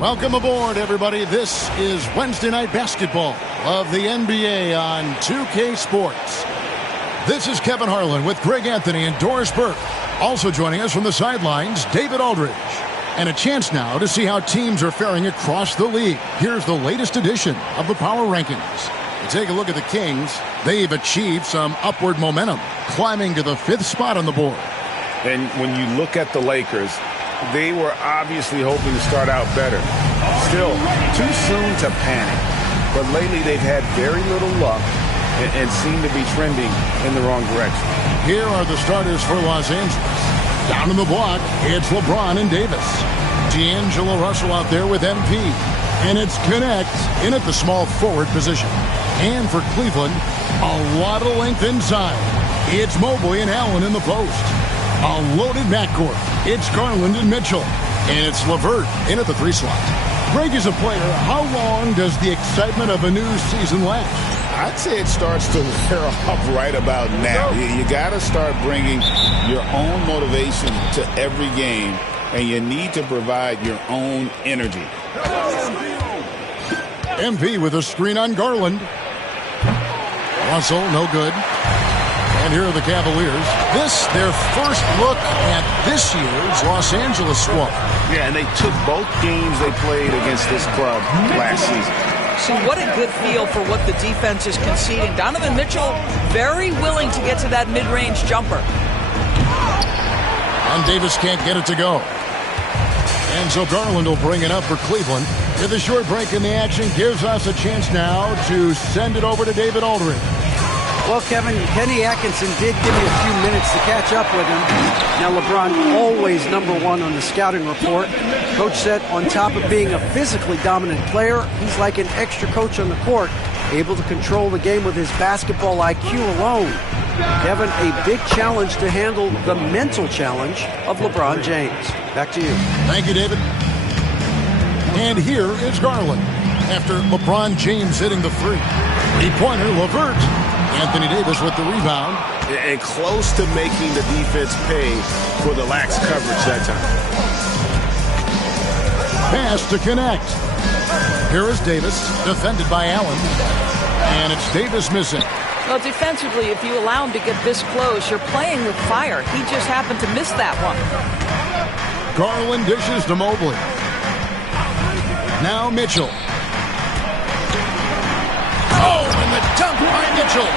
Welcome aboard, everybody. This is Wednesday Night Basketball of the NBA on 2K Sports. This is Kevin Harlan with Greg Anthony and Doris Burke. Also joining us from the sidelines, David Aldridge. And a chance now to see how teams are faring across the league. Here's the latest edition of the Power Rankings. To take a look at the Kings, they've achieved some upward momentum, climbing to the 5th spot on the board. And when you look at the Lakers, they were obviously hoping to start out better. Still, too soon to panic. But lately they've had very little luck and seem to be trending in the wrong direction. Here are the starters for Los Angeles. Down in the block, it's LeBron and Davis. D'Angelo Russell out there with MP. And it's Connect in at the small forward position. And for Cleveland, a lot of length inside. It's Mobley and Allen in the post. A loaded backcourt. It's Garland and Mitchell. And it's LeVert in at the 3 slot. Greg is a player. How long does the excitement of a new season last? I'd say it starts to wear off right about now. You got to start bringing your own motivation to every game, and you need to provide your own energy. MP with a screen on Garland. Russell, no good. And here are the Cavaliers. This, their first look at this year's Los Angeles squad. Yeah, and they took both games they played against this club last season. See, what a good feel for what the defense is conceding. Donovan Mitchell very willing to get to that mid-range jumper. And Davis can't get it to go. And so Garland will bring it up for Cleveland. The short break in the action gives us a chance now to send it over to David Aldridge. Well, Kevin, Kenny Atkinson did give me a few minutes to catch up with him. Now, LeBron always #1 on the scouting report. Coach said on top of being a physically dominant player, he's like an extra coach on the court, able to control the game with his basketball IQ alone. Kevin, a big challenge to handle the mental challenge of LeBron James. Back to you. Thank you, David. And here is Garland after LeBron James hitting the 3. 3-pointer, LeVert. Anthony Davis with the rebound. And close to making the defense pay for the lax coverage that time. Pass to Connect. Here is Davis, defended by Allen. And it's Davis missing. Well, defensively, if you allow him to get this close, you're playing with fire. He just happened to miss that one. Garland dishes to Mobley. Now Mitchell. Oh, and the dunk by Mitchell.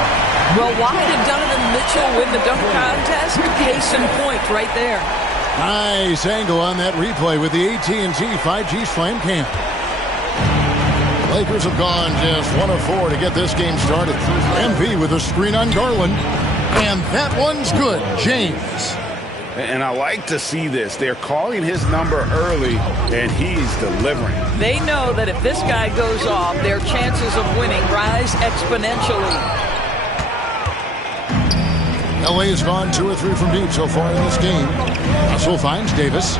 Well, why did Donovan Mitchell win the dunk contest? Case in point right there. Nice angle on that replay with the AT&T 5G Slam Cam. Lakers have gone just 1 of 4 to get this game started. MP with a screen on Garland. And that one's good. James. And I like to see this. They're calling his number early, and he's delivering. They know that if this guy goes off, their chances of winning rise exponentially. LA has gone 2 or 3 from deep so far in this game. Russell finds Davis.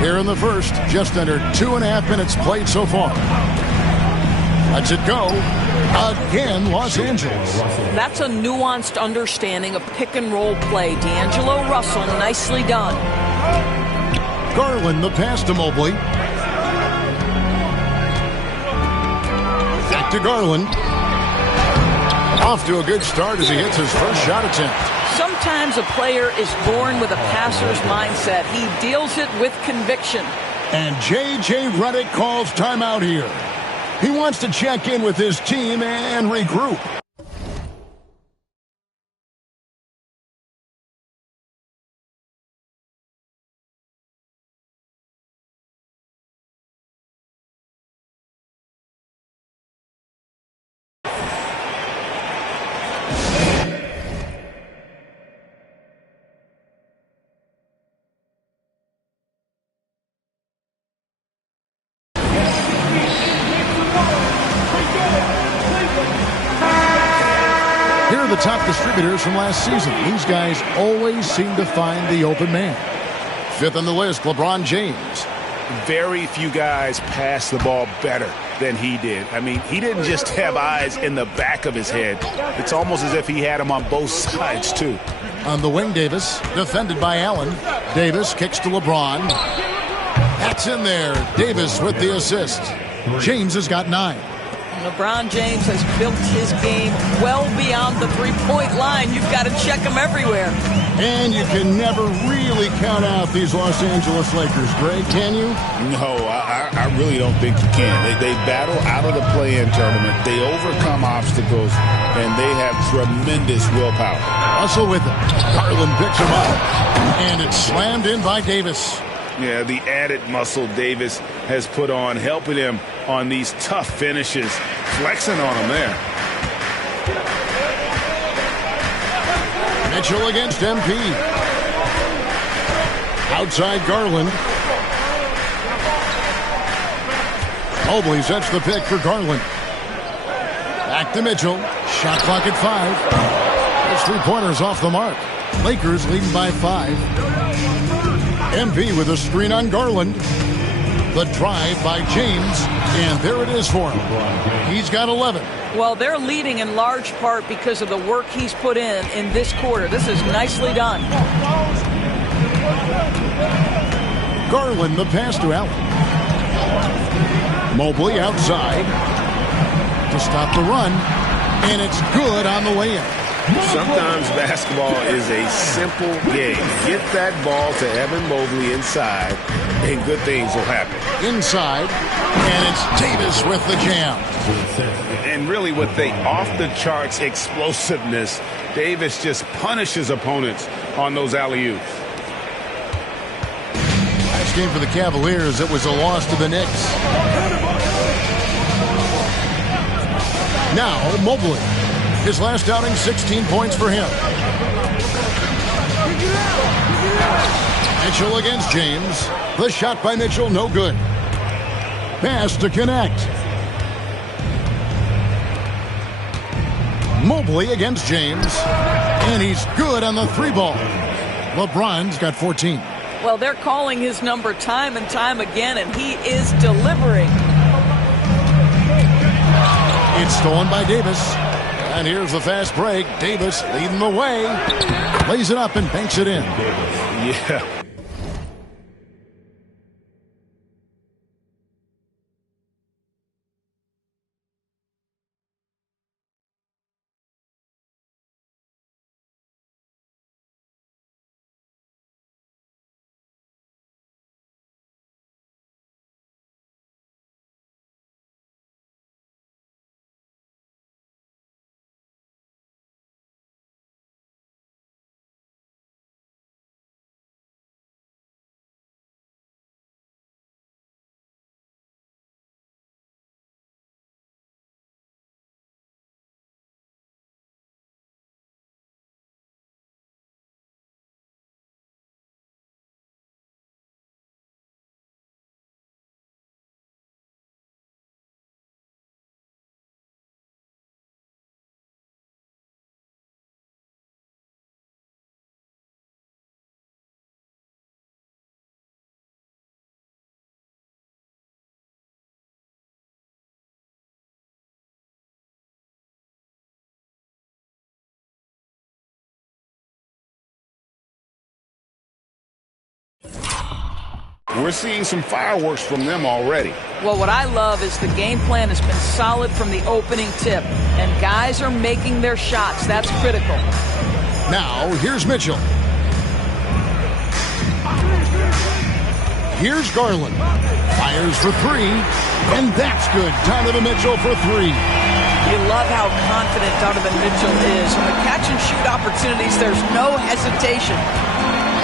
Here in the first, just under 2.5 minutes played so far. Lets it go. Again, Los Angeles. That's a nuanced understanding of pick-and-roll play. D'Angelo Russell, nicely done. Garland, the pass to Mobley. Back to Garland. Off to a good start as he hits his first shot attempt. Sometimes a player is born with a passer's mindset. He deals it with conviction. And J.J. Redick calls timeout here. He wants to check in with his team and regroup. The top distributors from last season. These guys always seem to find the open man. 5th on the list, LeBron James. Very few guys pass the ball better than he did. I mean, he didn't just have eyes in the back of his head. It's almost as if he had them on both sides, too. On the wing, Davis, defended by Allen. Davis kicks to LeBron. That's in there. Davis with the assist. James has got 9. LeBron James has built his game well beyond the three-point line. You've got to check him everywhere. And you can never really count out these Los Angeles Lakers, Greg, can you? No, I really don't think you can. They battle out of the play-in tournament. They overcome obstacles, and they have tremendous willpower. Russell with it. Garland picks him up. And it's slammed in by Davis. Yeah, the added muscle Davis has put on, helping him on these tough finishes, flexing on him there. Mitchell against MP. Outside Garland. Mobley sets the pick for Garland. Back to Mitchell. Shot clock at 5. His three-pointers off the mark. Lakers leading by 5. MP with a screen on Garland. The drive by James, and there it is for him. He's got 11. Well, they're leading in large part because of the work he's put in this quarter. This is nicely done. Garland, the pass to Allen. Mobley outside to stop the run, and it's good on the way in. Sometimes basketball is a simple game. Get that ball to Evan Mobley inside, and good things will happen. Inside, and it's Davis with the jam. And really with the off-the-charts explosiveness, Davis just punishes opponents on those alley-oops. Last game for the Cavaliers, it was a loss to the Knicks. Now, Mobley. His last outing, 16 points for him. Mitchell against James. The shot by Mitchell, no good. Pass to connect. Mobley against James. And he's good on the 3-ball. LeBron's got 14. Well, they're calling his number time and time again, and he is delivering. It's stolen by Davis. And here's the fast break. Davis leading the way. Lays it up and banks it in. Yeah. We're seeing some fireworks from them already. Well, what I love is the game plan has been solid from the opening tip, and guys are making their shots. That's critical. Now, here's Mitchell. Here's Garland. Fires for 3, and that's good. Donovan Mitchell for 3. You love how confident Donovan Mitchell is. On the catch-and-shoot opportunities, there's no hesitation.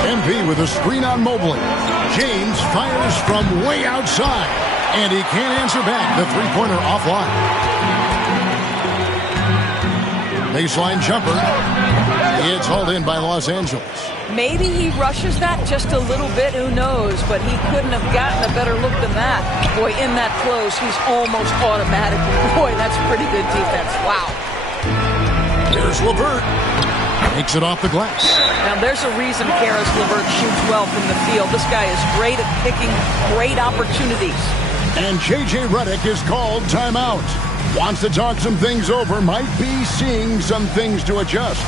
MP with a screen on Mobley. James fires from way outside, and he can't answer back. The three-pointer offline. Baseline jumper. It's hauled in by Los Angeles. Maybe he rushes that just a little bit, who knows, but he couldn't have gotten a better look than that. Boy, in that close, he's almost automatic. Boy, that's pretty good defense. Wow. There's LeVert. Takes it off the glass. Now, there's a reason Karis LeVert shoots well from the field. This guy is great at picking great opportunities. And J.J. Redick is called timeout. Wants to talk some things over. Might be seeing some things to adjust.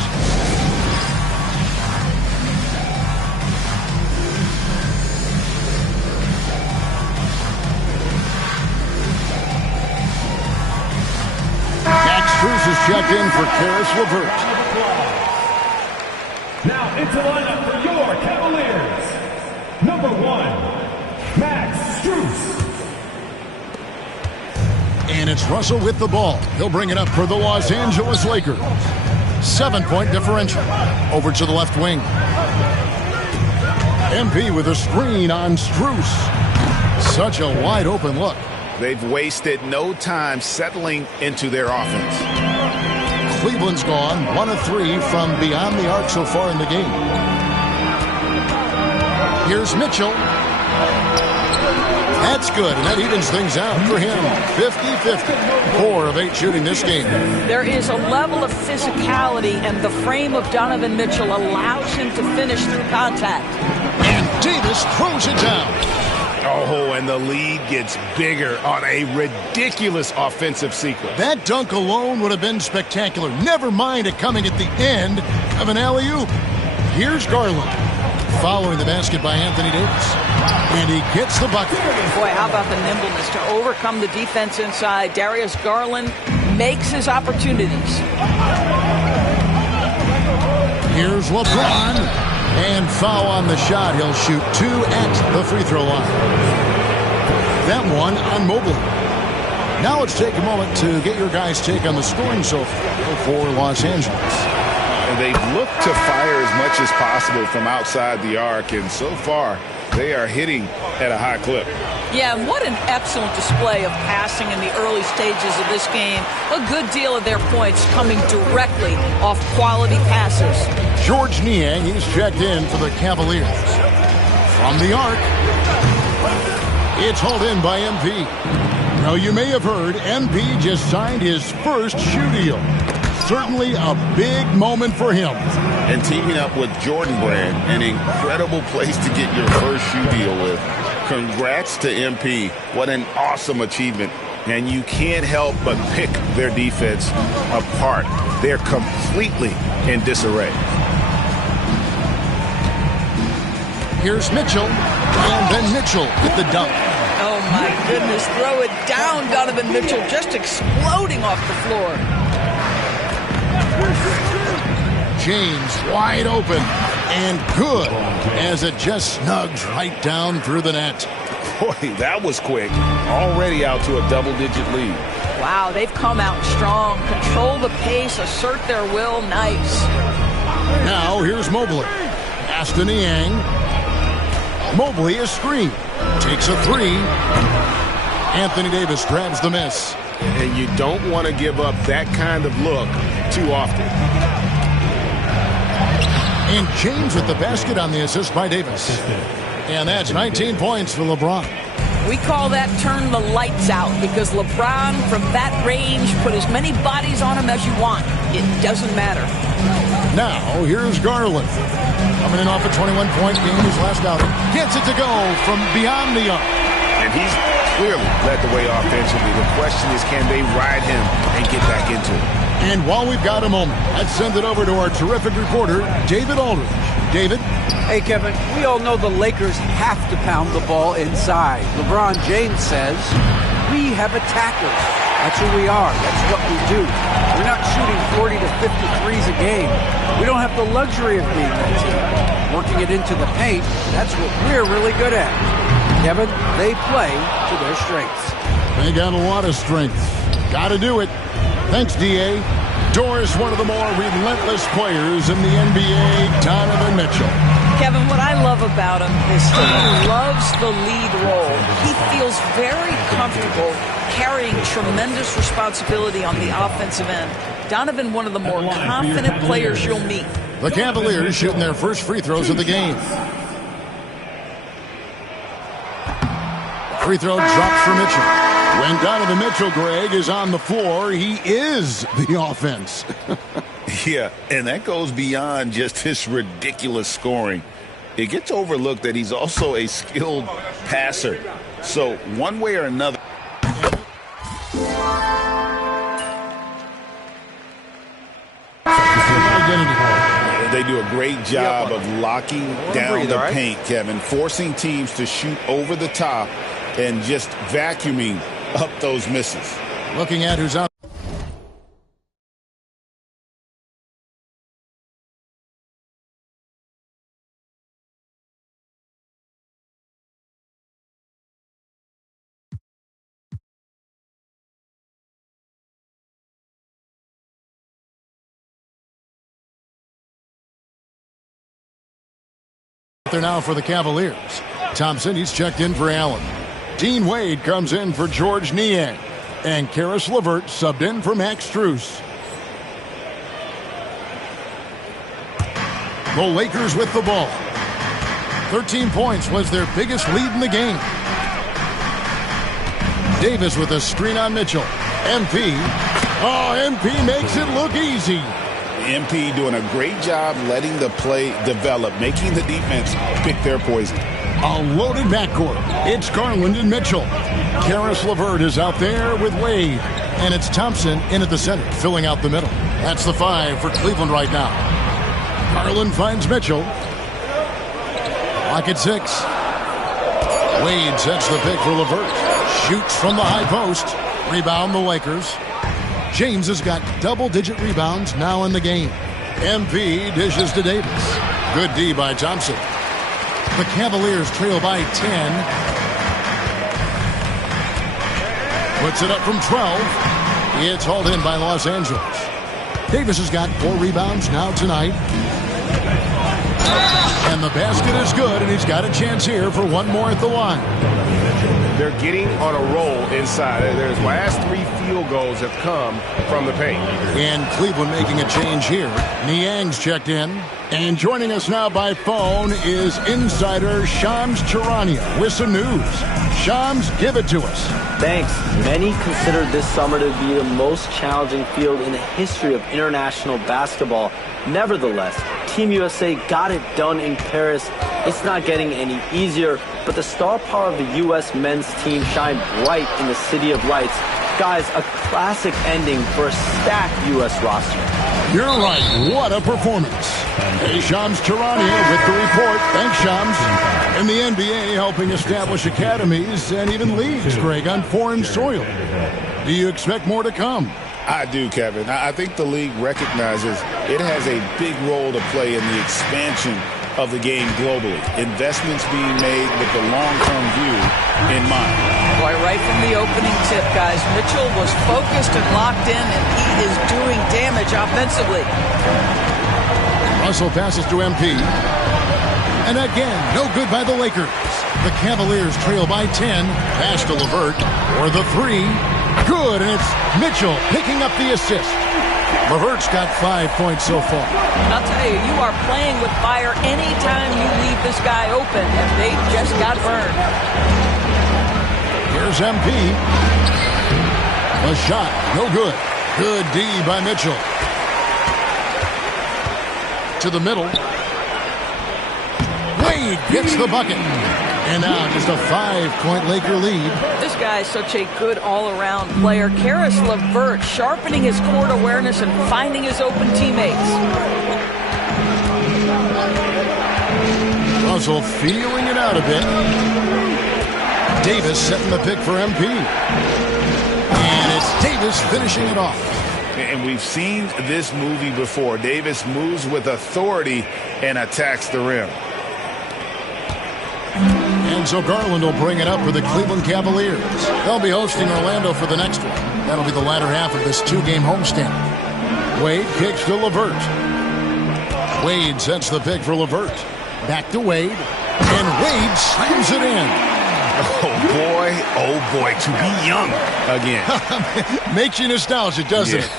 checked in for Karis LeVert. Now into the lineup for your Cavaliers. Number 1, Max Strus. And it's Russell with the ball. He'll bring it up for the Los Angeles Lakers. 7-point differential. Over to the left wing. MP with a screen on Strus. Such a wide open look. They've wasted no time settling into their offense. Cleveland's gone 1 of 3 from beyond the arc so far in the game. Here's Mitchell. That's good, and that evens things out for him. 50-50. 4 of 8 shooting this game. There is a level of physicality, and the frame of Donovan Mitchell allows him to finish through contact. And Davis throws it down. Oh, and the lead gets bigger on a ridiculous offensive sequence. That dunk alone would have been spectacular. Never mind it coming at the end of an alley-oop. Here's Garland. Following the basket by Anthony Davis. And he gets the bucket. Boy, how about the nimbleness to overcome the defense inside. Darius Garland makes his opportunities. Here's LeBron. And foul on the shot. He'll shoot 2 at the free throw line. That one on Mobley. Now let's take a moment to get your guys' take on the scoring so far for Los Angeles. They've looked to fire as much as possible from outside the arc, and so far they are hitting at a high clip. Yeah, and what an excellent display of passing in the early stages of this game. A good deal of their points coming directly off quality passes. Georges Niang, he's checked in for the Cavaliers. From the arc, it's hauled in by MP. Now, you may have heard MP just signed his first shoe deal. Certainly a big moment for him. And teaming up with Jordan Brand, an incredible place to get your first shoe deal with. Congrats to MP. What an awesome achievement. And you can't help but pick their defense apart. They're completely in disarray. Here's Mitchell, and then Mitchell with the dunk. Oh, my goodness. Throw it down, Donovan Mitchell, just exploding off the floor. James wide open and good as it just snugs right down through the net. Boy, that was quick. Already out to a double-digit lead. Wow, they've come out strong. Control the pace, assert their will. Nice. Now here's Mobley. Pass to Niang. Mobley a screen. Takes a 3. Anthony Davis grabs the miss. And you don't want to give up that kind of look too often. And James with the basket on the assist by Davis. And that's 19 points for LeBron. We call that turn the lights out because LeBron, from that range, put as many bodies on him as you want. It doesn't matter. Now, here's Garland. Coming in off a 21-point game his last outing. Gets it to go from beyond the arc. And he's clearly led the way offensively. The question is, can they ride him and get back into it? And while we've got a moment, let's send it over to our terrific reporter, David Aldridge. David? Hey, Kevin, we all know the Lakers have to pound the ball inside. LeBron James says, we have attackers. That's who we are. That's what we do. We're not shooting 40 to 50 threes a game. We don't have the luxury of being that team. Working it into the paint, that's what we're really good at. Kevin, they play to their strengths. They got a lot of strength. Got to do it. Thanks, D.A. Doris, one of the more relentless players in the NBA, Donovan Mitchell. Kevin, what I love about him is he loves the lead role. He feels very comfortable carrying tremendous responsibility on the offensive end. Donovan, one of the more confident players you'll meet. The Cavaliers shooting their first free throws of the game. Free throw drops for Mitchell. When Donovan Mitchell, Greg, is on the floor, he is the offense. Yeah, and that goes beyond just his ridiculous scoring. It gets overlooked that he's also a skilled passer. So one way or another. They do a great job of locking down the paint, Kevin, forcing teams to shoot over the top and just vacuuming up those misses. Looking at who's out. there now for the Cavaliers. Thompson, he's checked in for Allen. Dean Wade comes in for George Niang. And Karis LeVert subbed in for Max Strus. The Lakers with the ball. 13 points was their biggest lead in the game. Davis with a screen on Mitchell. MP. Oh, MP makes it look easy. MP doing a great job letting the play develop, making the defense pick their poison. A loaded backcourt. It's Garland and Mitchell. Karis LeVert is out there with Wade. And it's Thompson in at the center, filling out the middle. That's the 5 for Cleveland right now. Garland finds Mitchell. Clock at 6. Wade sets the pick for LeVert. Shoots from the high post. Rebound the Lakers. James has got double-digit rebounds now in the game. MP dishes to Davis. Good D by Thompson. The Cavaliers trail by 10. Puts it up from 12. It's hauled in by Los Angeles. Davis has got 4 rebounds now tonight. And the basket is good, and he's got a chance here for one more at the line. They're getting on a roll inside. Their last 3 field goals have come from the paint. And Cleveland making a change here. Niang's checked in. And joining us now by phone is insider Shams Charania with some news. Shams, give it to us. Thanks. Many consider this summer to be the most challenging field in the history of international basketball. Nevertheless, Team USA got it done in Paris. It's not getting any easier, but the star power of the U.S. men's team shined bright in the City of Lights. Guys, a classic ending for a stacked U.S. roster. You're right. What a performance. Hey, Shams Charania with the report. Thanks, Shams. And the NBA helping establish academies and even leagues, Greg, on foreign soil. Do you expect more to come? I do, Kevin. I think the league recognizes it has a big role to play in the expansion of the game globally. Investments being made with the long-term view in mind. Boy, right from the opening tip, guys, Mitchell was focused and locked in, and he is doing damage offensively. Russell passes to MP. And again, no good by the Lakers. The Cavaliers trail by 10. Pass to LeVert for the 3. Good, and it's Mitchell picking up the assist. LeVert's got 5 points so far. I'll tell you, you are playing with fire anytime you leave this guy open, and they just got burned. Here's MP. A shot, no good. Good D by Mitchell. To the middle. Wade gets the bucket. And now just a 5-point Laker lead. This guy is such a good all-around player. Karis LeVert sharpening his court awareness and finding his open teammates. Russell feeling it out a bit. Davis setting the pick for MP. And it's Davis finishing it off. And we've seen this movie before. Davis moves with authority and attacks the rim. And so Garland will bring it up for the Cleveland Cavaliers. They'll be hosting Orlando for the next one. That'll be the latter half of this 2-game homestand. Wade kicks to LeVert. Wade sets the pick for LeVert. Back to Wade. And Wade slams it in. Oh boy, to be young again. Makes you nostalgic, doesn't it?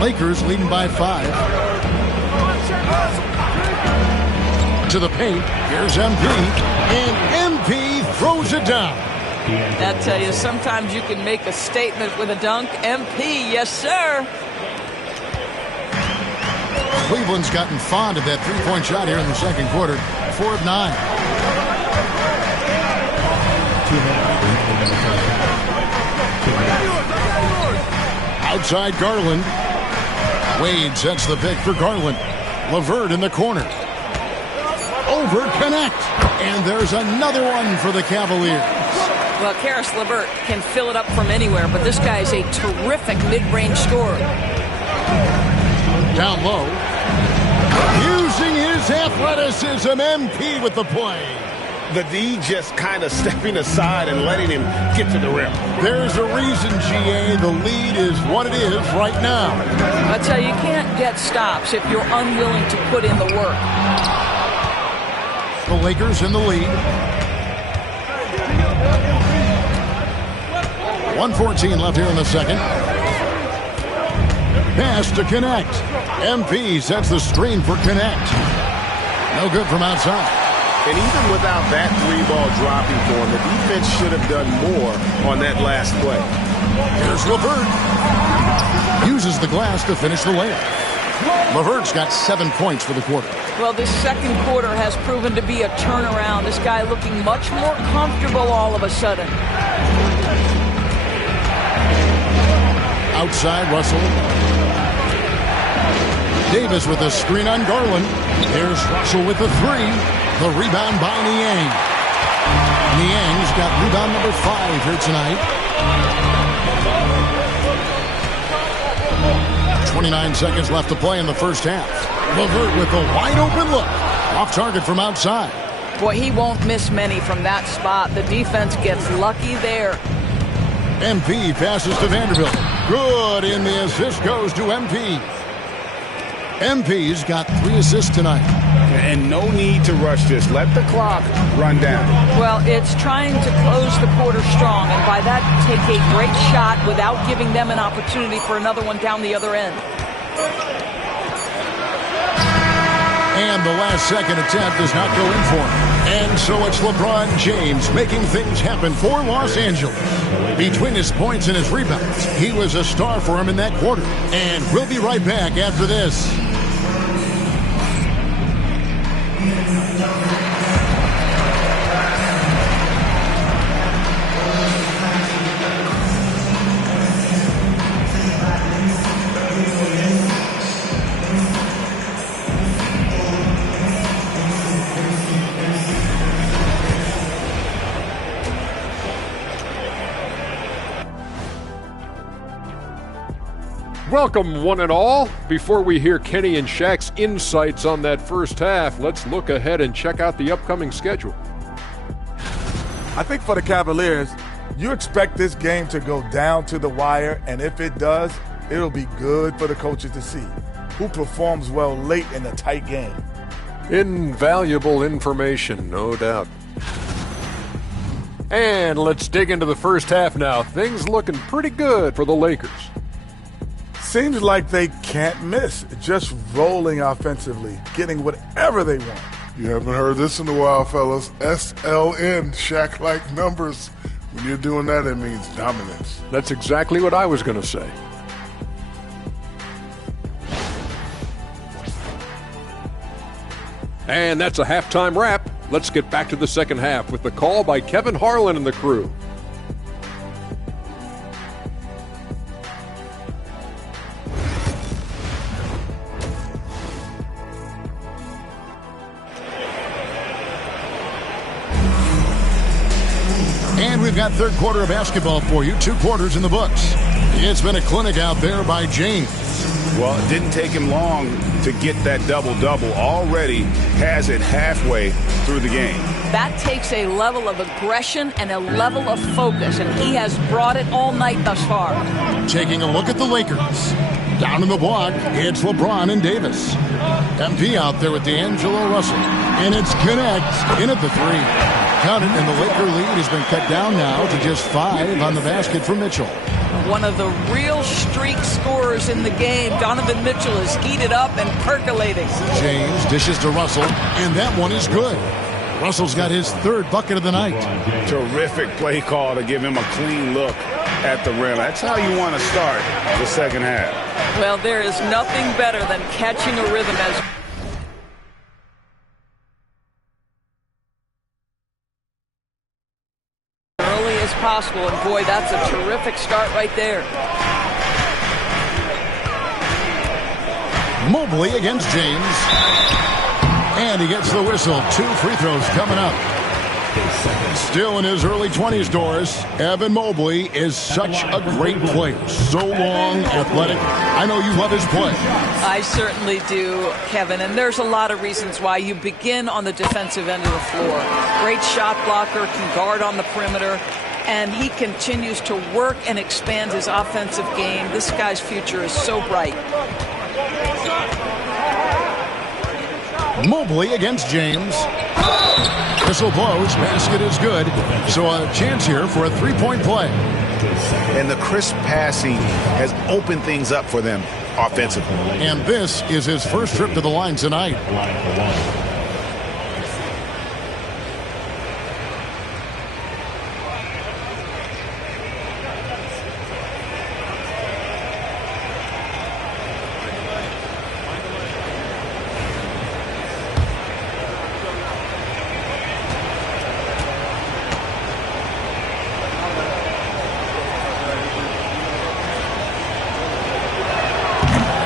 Lakers leading by 5. To the paint. Here's MP. And MP throws it down. I tell you, sometimes you can make a statement with a dunk. MP, yes, sir. Cleveland's gotten fond of that 3-point shot here in the second quarter. 4 of 9. Outside Garland. Wade sets the pick for Garland. LeVert in the corner. Over connect. And there's another one for the Cavaliers. Well, Karis LeVert can fill it up from anywhere, but this guy is a terrific mid-range scorer. Down low. Using his athleticism, MP with the play. The D just kind of stepping aside and letting him get to the rim. There's a reason, GA, the lead is what it is right now. I tell you, you can't get stops if you're unwilling to put in the work. the Lakers in the lead. 1:14 left here in the second. Pass to Connect. MP sets the screen for Connect. No good from outside. And even without that three-ball dropping for him, the defense should have done more on that last play. Here's LeVert. Uses the glass to finish the layup. LeVert's got 7 points for the quarter. Well, this second quarter has proven to be a turnaround. This guy looking much more comfortable all of a sudden. Outside, Russell. Davis with a screen on Garland. Here's Russell with the three. The rebound by Niang. Niang's got rebound number 5 here tonight. 29 seconds left to play in the first half. LeVert with a wide open look. Off target from outside. Boy, he won't miss many from that spot. The defense gets lucky there. MP passes to Vanderbilt. Good, and the assist goes to MP. MP's got 3 assists tonight. And no need to rush this. Let the clock run down. Well, it's trying to close the quarter strong, and by that, take a great shot without giving them an opportunity for another one down the other end. And the last second attempt does not go in for him. And so it's LeBron James making things happen for Los Angeles. Between his points and his rebounds, he was a star for him in that quarter. And we'll be right back after this. Welcome, one and all. Before we hear Kenny and Shaq's insights on that first half, let's look ahead and check out the upcoming schedule. I think for the Cavaliers, you expect this game to go down to the wire, and if it does, it'll be good for the coaches to see who performs well late in a tight game. Invaluable information, no doubt. And let's dig into the first half now. Things looking pretty good for the Lakers. Seems like they can't miss, just rolling offensively, getting whatever they want. You haven't heard this in a while, fellas. SLN, Shaq-like numbers. When you're doing that, it means dominance. That's exactly what I was going to say. And that's a halftime wrap. Let's get back to the second half with the call by Kevin Harlan and the crew. And we've got third quarter of basketball for you. 2 quarters in the books. It's been a clinic out there by James. Well, it didn't take him long to get that double-double. Already has it halfway through the game. That takes a level of aggression and a level of focus, and he has brought it all night thus far. Taking a look at the Lakers. Down in the block, it's LeBron and Davis. MP out there with D'Angelo Russell. And it's Connect in at the 3. Count it, and the Laker lead has been cut down now to just 5 on the basket for Mitchell. One of the real streak scorers in the game. Donovan Mitchell is heated up and percolating. James dishes to Russell, and that one is good. Russell's got his 3rd bucket of the night. Terrific play call to give him a clean look at the rim. That's how you want to start the second half. Well, there is nothing better than catching a rhythm as early as possible, and boy, that's a terrific start right there. Mobley against James. And he gets the whistle. 2 free throws coming up. Still in his early 20s, Doris, Evan Mobley is such a great player. So long, athletic. I know you love his play. I certainly do, Kevin. And there's a lot of reasons why. You begin on the defensive end of the floor. Great shot blocker, can guard on the perimeter. And he continues to work and expand his offensive game. This guy's future is so bright. Mobley against James. Whistle blows. Basket is good. So a chance here for a three-point play. And the crisp passing has opened things up for them offensively. And this is his first trip to the line tonight.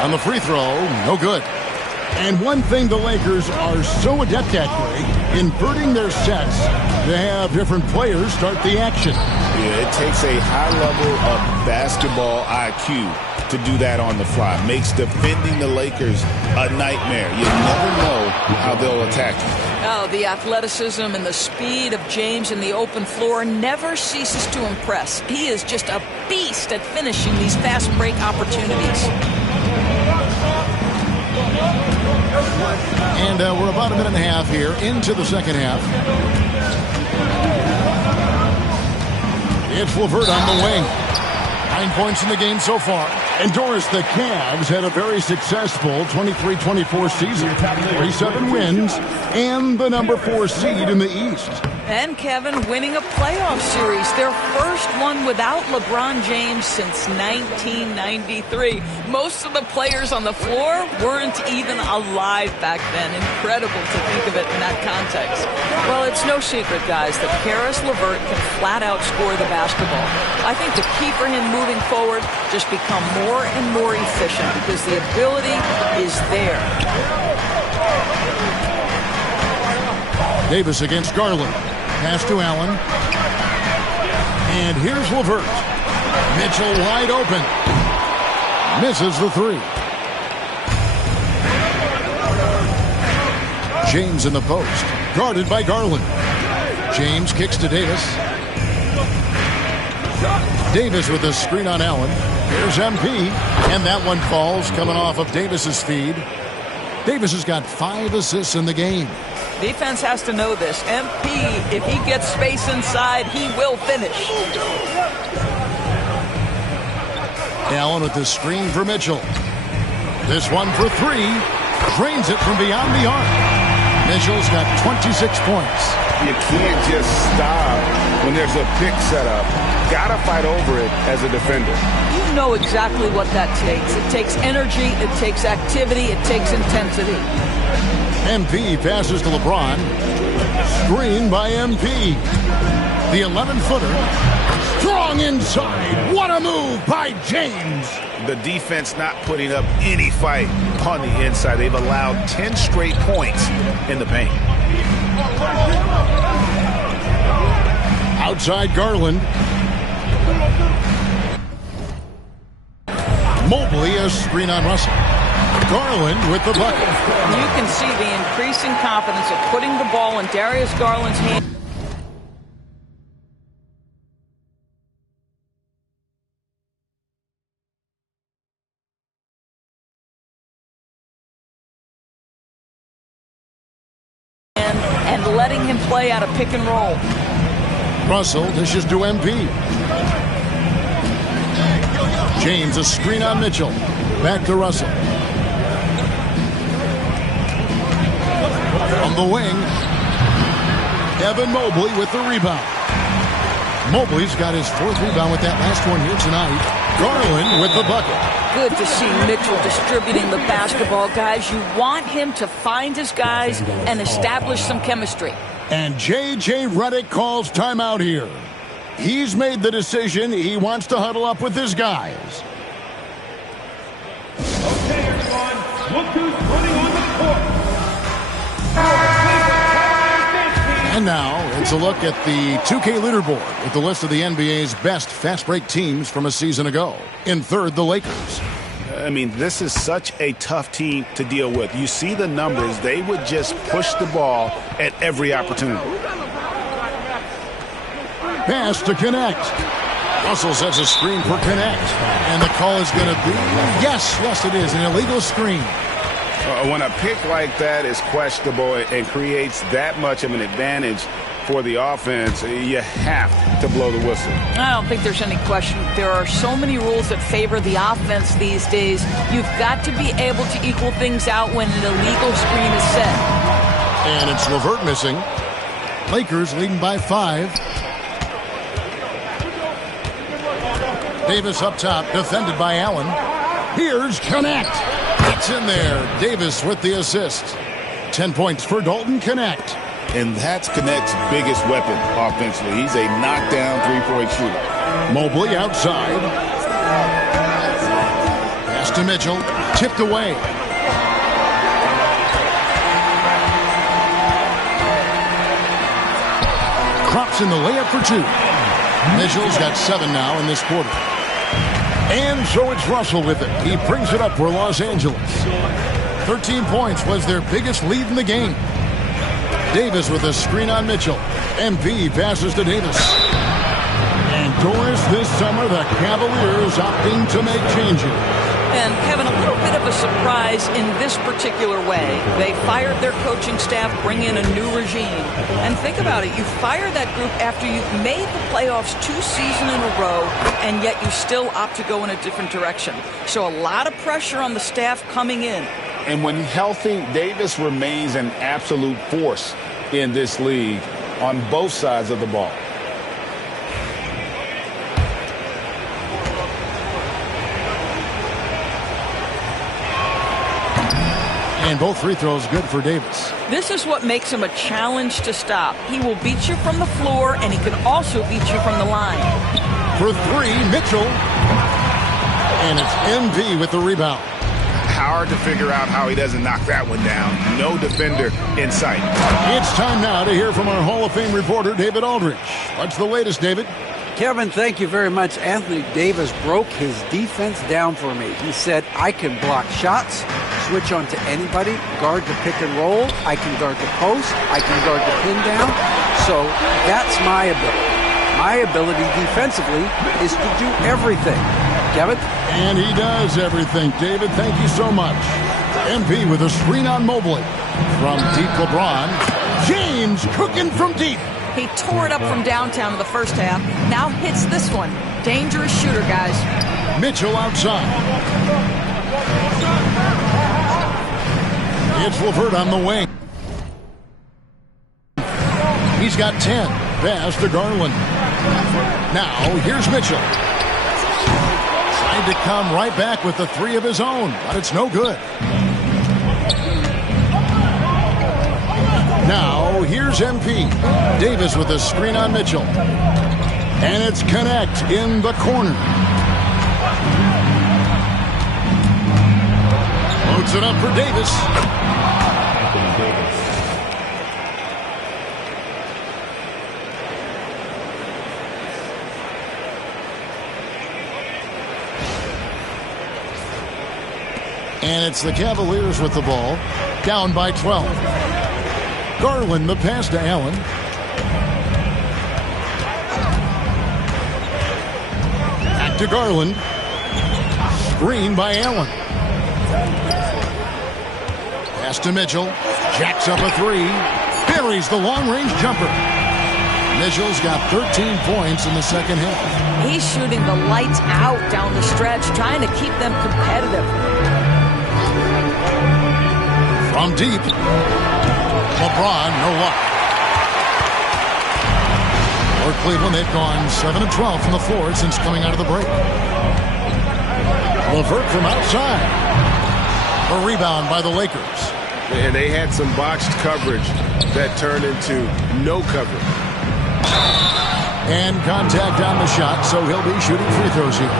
On the free throw, no good. And one thing the Lakers are so adept at, Greg, inverting their sets to have different players start the action. Yeah, it takes a high level of basketball IQ to do that on the fly. Makes defending the Lakers a nightmare. You never know how they'll attack you. Oh, the athleticism and the speed of James in the open floor never ceases to impress. He is just a beast at finishing these fast break opportunities. And we're about a minute and a half here into the second half. It's LeVert on the wing. 9 points in the game so far. And Doris, the Cavs had a very successful 23-24 season. 47 wins and the number 4 seed in the East. And Kevin winning a playoff series, their first one without LeBron James since 1993. Most of the players on the floor weren't even alive back then. Incredible to think of it in that context. Well, it's no secret, guys, that Caris LeVert can flat out score the basketball. I think the key for him moving forward, just become more and more efficient because the ability is there. Davis against Garland. Pass to Allen. And here's LeVert. Mitchell wide open. Misses the three. James in the post. Guarded by Garland. James kicks to Davis. Davis with a screen on Allen. Here's MP. And that one falls coming off of Davis's feed. Davis has got 5 assists in the game. Defense has to know this. MP, if he gets space inside, he will finish. Allen with the screen for Mitchell. This one for 3. Drains it from beyond the arc. Mitchell's got 26 points. You can't just stop when there's a pick set up. Gotta fight over it as a defender. You know exactly what that takes. It takes energy, it takes activity, it takes intensity. MP passes to LeBron. Screen by MP. The 11-footer. Strong inside. What a move by James. The defense not putting up any fight on the inside. They've allowed 10 straight points in the paint. Outside Garland. Mobley, a screen on Russell. Garland with the bucket. You can see the increasing confidence of putting the ball in Darius Garland's hand. And letting him play out of pick and roll. Russell dishes to MP. James, a screen on Mitchell. Back to Russell. On the wing, Evan Mobley with the rebound. Mobley's got his 4th rebound with that last one here tonight. Garland with the bucket. Good to see Mitchell distributing the basketball, guys. You want him to find his guys and establish some chemistry. And J.J. Redick calls timeout here. He's made the decision. He wants to huddle up with his guys. Okay, everyone. Look who's running on the court. And now it's a look at the 2K leaderboard with the list of the NBA's best fast break teams from a season ago. In third, the Lakers. I mean, this is such a tough team to deal with. You see the numbers. They would just push the ball at every opportunity. Pass to Connect. Russell sets a screen for Connect. And the call is going to be, yes, it is, an illegal screen. When a pick like that is questionable and creates that much of an advantage for the offense, you have to blow the whistle. I don't think there's any question. There are so many rules that favor the offense these days. You've got to be able to equal things out when an illegal screen is set. And it's LeVert missing. Lakers leading by 5. Davis up top, defended by Allen. Here's Connect. It's in there. Davis with the assist. 10 points for Dalton Connect. And that's Connect's biggest weapon offensively. He's a knockdown three-point shooter. Mobley outside. Pass to Mitchell. Tipped away. Crops in the layup for 2. Mitchell's got 7 now in this quarter. And so it's Russell with it. He brings it up for Los Angeles. 13 points was their biggest lead in the game. Davis with a screen on Mitchell. MP passes to Davis. And Doris, this summer, the Cavaliers opting to make changes. And Kevin, a little bit of a surprise in this particular way. They fired their coaching staff, bring in a new regime. And think about it, you fire that group after you've made the playoffs 2 seasons in a row, and yet you still opt to go in a different direction. So a lot of pressure on the staff coming in. And when healthy, Davis remains an absolute force in this league on both sides of the ball. And both free throws good for Davis. This is what makes him a challenge to stop. He will beat you from the floor, and he can also beat you from the line. For 3, Mitchell. And it's MV with the rebound. Hard to figure out how he doesn't knock that one down. No defender in sight. It's time now to hear from our Hall of Fame reporter, David Aldridge. What's the latest, David? Kevin, thank you very much. Anthony Davis broke his defense down for me. He said, I can block shots, switch on to anybody, guard the pick and roll, I can guard the post, I can guard the pin down. So that's my ability. My ability defensively is to do everything. Kevin? And he does everything. David, thank you so much. MP with a screen on Mobley. From deep, LeBron. James cooking from deep. He tore it up from downtown in the first half. Now hits this one. Dangerous shooter, guys. Mitchell outside. It's LeVert on the wing. He's got 10. Pass to Garland. Now, here's Mitchell. Tried to come right back with the 3 of his own, but it's no good. Now, here's MP. Davis with a screen on Mitchell. And it's Connect in the corner. Loads it up for Davis. And it's the Cavaliers with the ball, down by 12. Garland, the pass to Allen. Back to Garland. Screen by Allen. Pass to Mitchell. Jacks up a 3. Buries the long-range jumper. Mitchell's got 13 points in the second half. He's shooting the lights out down the stretch, trying to keep them competitive. From deep, LeBron, no luck. For Cleveland, they've gone 7 of 12 from the floor since coming out of the break. LeVert from outside. A rebound by the Lakers. And they had some botched coverage that turned into no coverage. And contact on the shot, so he'll be shooting free throws here.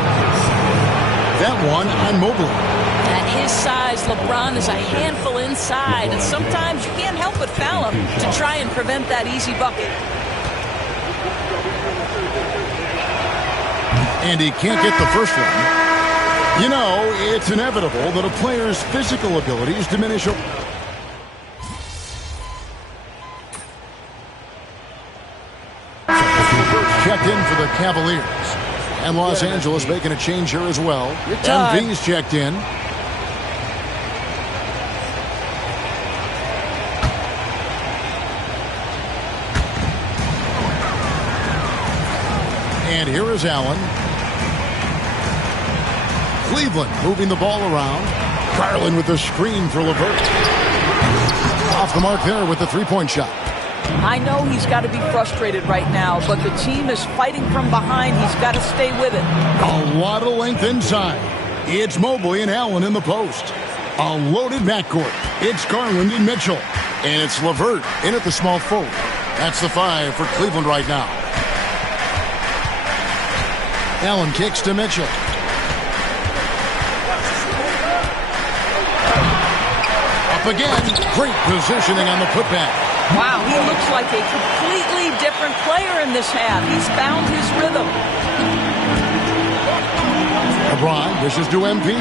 That one on Mobley. At his size, LeBron is a handful inside, and sometimes you can't help but foul him to try and prevent that easy bucket. And he can't get the first one. You know, it's inevitable that a player's physical abilities diminish. Checked in for the Cavaliers. And Los Angeles making a change here as well. MV's checked in. And here is Allen. Cleveland moving the ball around. Garland with the screen for LeVert. Off the mark there with the three-point shot. I know he's got to be frustrated right now, but the team is fighting from behind. He's got to stay with it. A lot of length inside. It's Mobley and Allen in the post. A loaded backcourt. It's Garland and Mitchell. And it's LeVert in at the small forward. That's the 5 for Cleveland right now. Allen kicks to Mitchell. Up again. Great positioning on the putback. Wow, he looks like a completely different player in this half. He's found his rhythm. LeBron dishes to MP.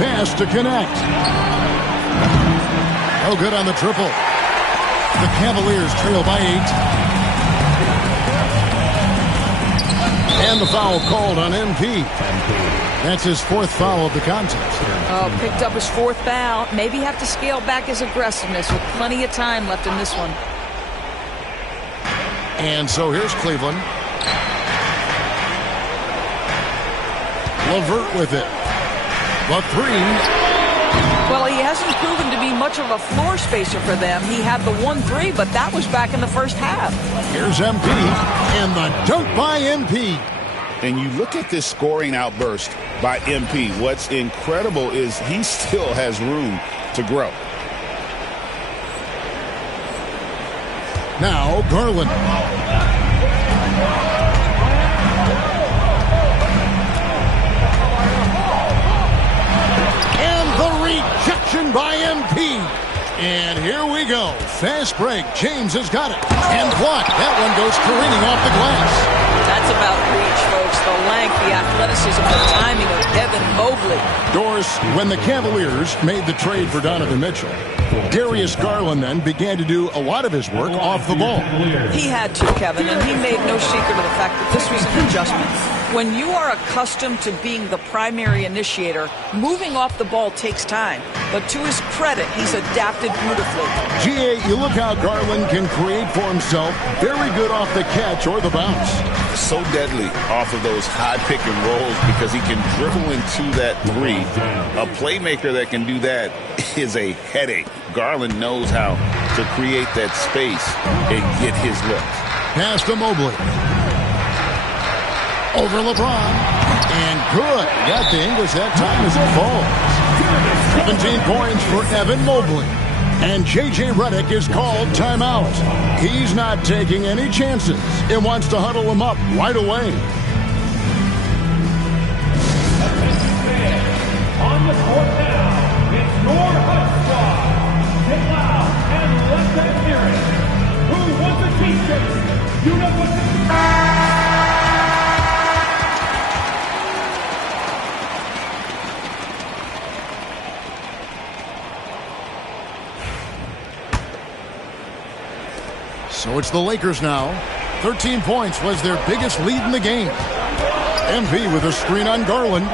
Pass to connect. No good on the triple. The Cavaliers trail by 8. And the foul called on MP. That's his 4th foul of the contest. Picked up his 4th foul. Maybe have to scale back his aggressiveness with plenty of time left in this one. And so here's Cleveland. LeVert with it. The 3. Well, he hasn't proven to be much of a floor spacer for them. He had the 1-3, but that was back in the first half. Here's MP, and the dunk by MP. And you look at this scoring outburst by MP. What's incredible is he still has room to grow. Now Garland. Rejection by MP. And here we go. Fast break. James has got it. And blocked. That one goes careening off the glass. That's about reach, folks. The length, the athleticism, the timing of Evan Mobley. Doris, when the Cavaliers made the trade for Donovan Mitchell, Darius Garland then began to do a lot of his work off the ball. He had to, Kevin, and he made no secret of the fact that this was an adjustment. When you are accustomed to being the primary initiator, moving off the ball takes time. But to his credit, he's adapted beautifully. G.A., you look how Garland can create for himself. Very good off the catch or the bounce. So deadly off of those high pick and rolls because he can dribble into that 3. A playmaker that can do that is a headache. Garland knows how to create that space and get his look. Pass to Mobley. Over LeBron. And good. Got the English that time as it falls. 17 points for Evan Mobley. And J.J. Redick is called timeout. He's not taking any chances and wants to huddle him up right away. On the court now, it's your Hut Squad. Get loud and let them hear it. Who wants a t-shirt? You know what to do. So it's the Lakers now. 13 points was their biggest lead in the game. MP with a screen on Garland.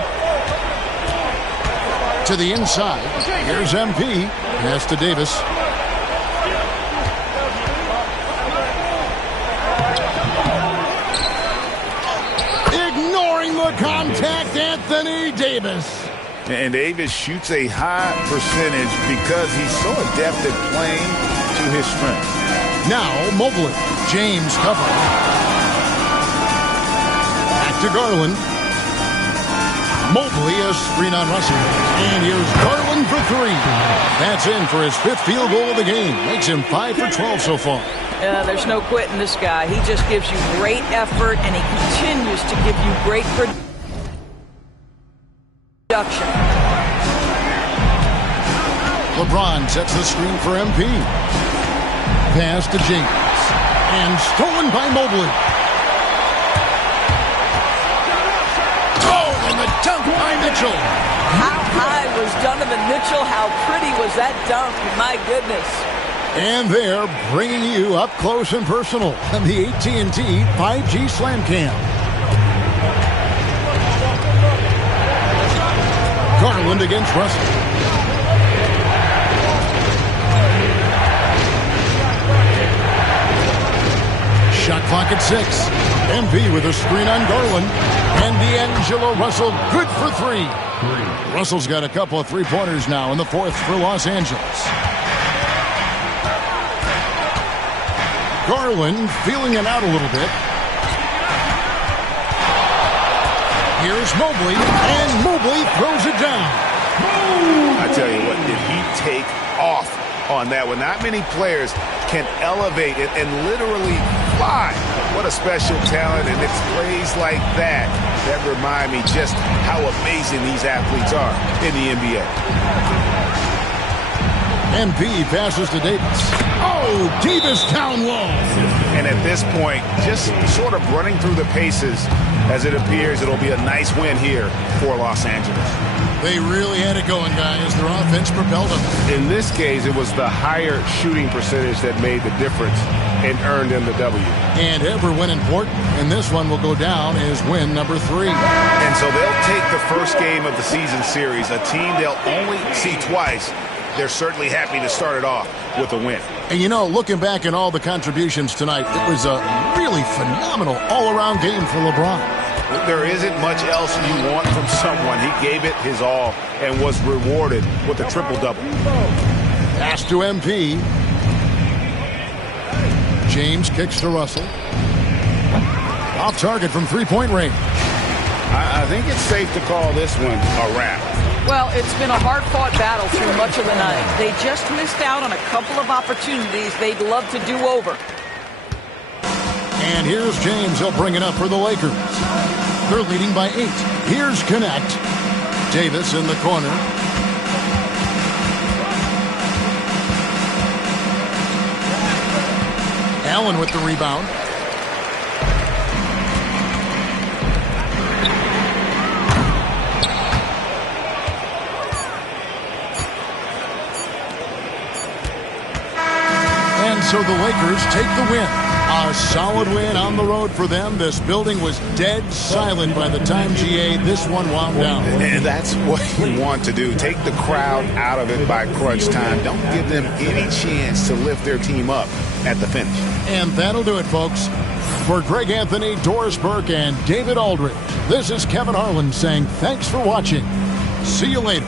To the inside. Here's MP. Pass to Davis. Ignoring the contact, Anthony Davis. And Davis shoots a high percentage because he's so adept at playing to his strengths. Now Mobley. James covering. Back to Garland. Mobley a screen on Russell. And here's Garland for 3. That's in for his 5th field goal of the game. Makes him 5 for 12 so far. There's no quitting this guy. He just gives you great effort, and he continues to give you great production. LeBron sets the screen for MP. Pass to James. And stolen by Mobley. Oh, and the dunk by Mitchell. How high was Donovan Mitchell? How pretty was that dunk? My goodness. And they're bringing you up close and personal on the AT&T 5G Slam Cam. Garland against Russell. Shot clock at 6. MP with a screen on Garland. And D'Angelo Russell good for 3. Russell's got a couple of three-pointers now in the fourth for Los Angeles. Garland feeling it out a little bit. Here's Mobley, and Mobley throws it down. I tell you what, did he take off on that one? Not many players can elevate it and literally fly. What a special talent, and it's plays like that that remind me just how amazing these athletes are in the NBA. MP passes to Davis. Oh, Davis down low. And at this point, just sort of running through the paces, as it appears it'll be a nice win here for Los Angeles. They really had it going, guys. Their offense propelled them. In this case, it was the higher shooting percentage that made the difference and earned them the W. And ever win important, and this one will go down as win number 3. And so they'll take the first game of the season series, a team they'll only see twice. They're certainly happy to start it off with a win. And you know, looking back at all the contributions tonight, it was a really phenomenal all-around game for LeBron. There isn't much else you want from someone. He gave it his all and was rewarded with a triple-double. Pass to MP. James kicks to Russell. Off target from three-point range. I think it's safe to call this one a wrap. Well, it's been a hard-fought battle through much of the night. They just missed out on a couple of opportunities they'd love to do over. And here's James. He'll bring it up for the Lakers. They're leading by 8. Here's Connect. Davis in the corner. Allen with the rebound. And so the Lakers take the win. A solid win on the road for them. This building was dead silent by the time, GA, this one wound down. And that's what you want to do. Take the crowd out of it by crunch time. Don't give them any chance to lift their team up at the finish. And that'll do it, folks. For Greg Anthony, Doris Burke, and David Aldridge, this is Kevin Harlan saying thanks for watching. See you later.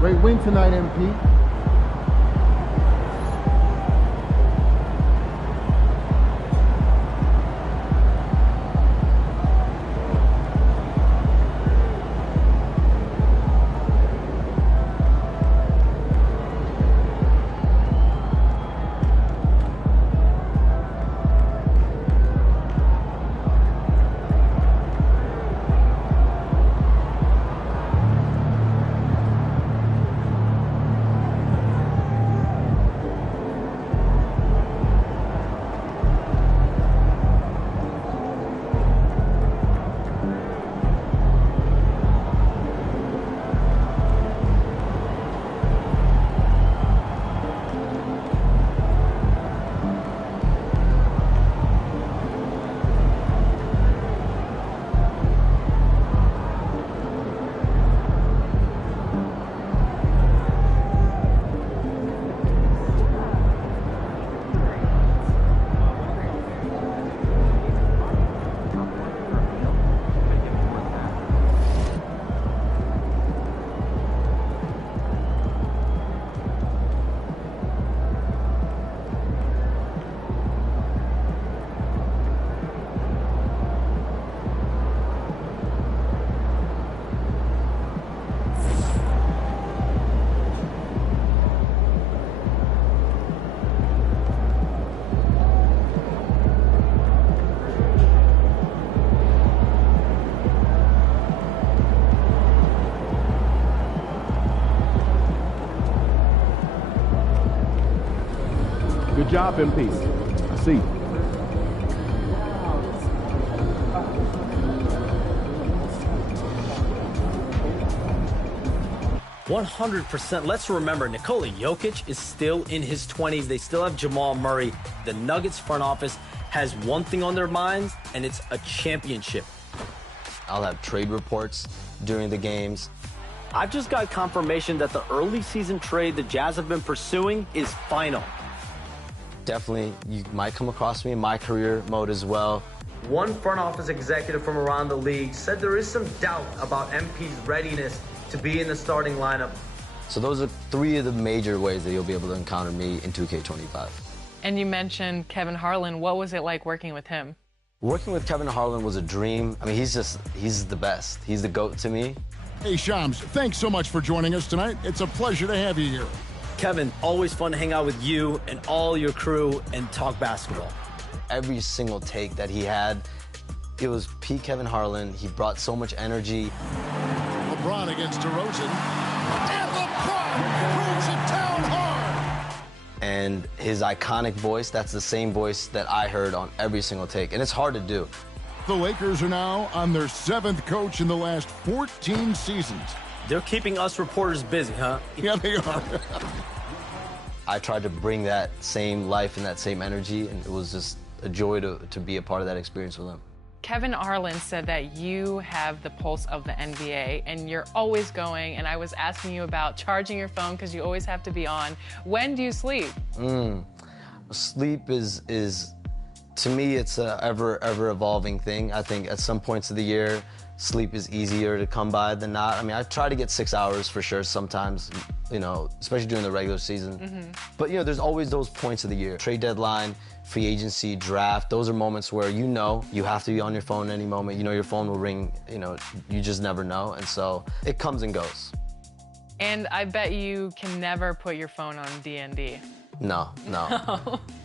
Great win tonight, MP. Good job, MP. I see. 100%. Let's remember, Nikola Jokic is still in his 20s. They still have Jamal Murray. The Nuggets front office has one thing on their minds, and it's a championship. I'll have trade reports during the games. I've just got confirmation that the early season trade the Jazz have been pursuing is final. Definitely, you might come across me in my career mode as well. One front office executive from around the league said there is some doubt about MP's readiness to be in the starting lineup. So those are 3 of the major ways that you'll be able to encounter me in 2K25. And you mentioned Kevin Harlan. What was it like working with him? Working with Kevin Harlan was a dream. I mean, he's the best. He's the GOAT to me. Hey, Shams, thanks so much for joining us tonight. It's a pleasure to have you here. Kevin, always fun to hang out with you and all your crew and talk basketball. Every single take that he had, it was peak Kevin Harlan. He brought so much energy. LeBron against DeRozan. And LeBron proves it down hard. And his iconic voice, that's the same voice that I heard on every single take. And it's hard to do. The Lakers are now on their 7th coach in the last 14 seasons. They're keeping us reporters busy, huh? Yeah, they are. I tried to bring that same life and that same energy, and it was just a joy to be a part of that experience with him. Kevin Harlan said that you have the pulse of the NBA and you're always going, and I was asking you about charging your phone because you always have to be on. When do you sleep? Sleep is to me, it's a ever evolving thing. I think at some points of the year, sleep is easier to come by than not. I mean, I try to get 6 hours for sure sometimes, you know, especially during the regular season. But, you know, there's always those points of the year. Trade deadline, free agency, draft, those are moments where you know you have to be on your phone at any moment. You know your phone will ring, you know, you just never know. And so it comes and goes. And I bet you can never put your phone on DND. No.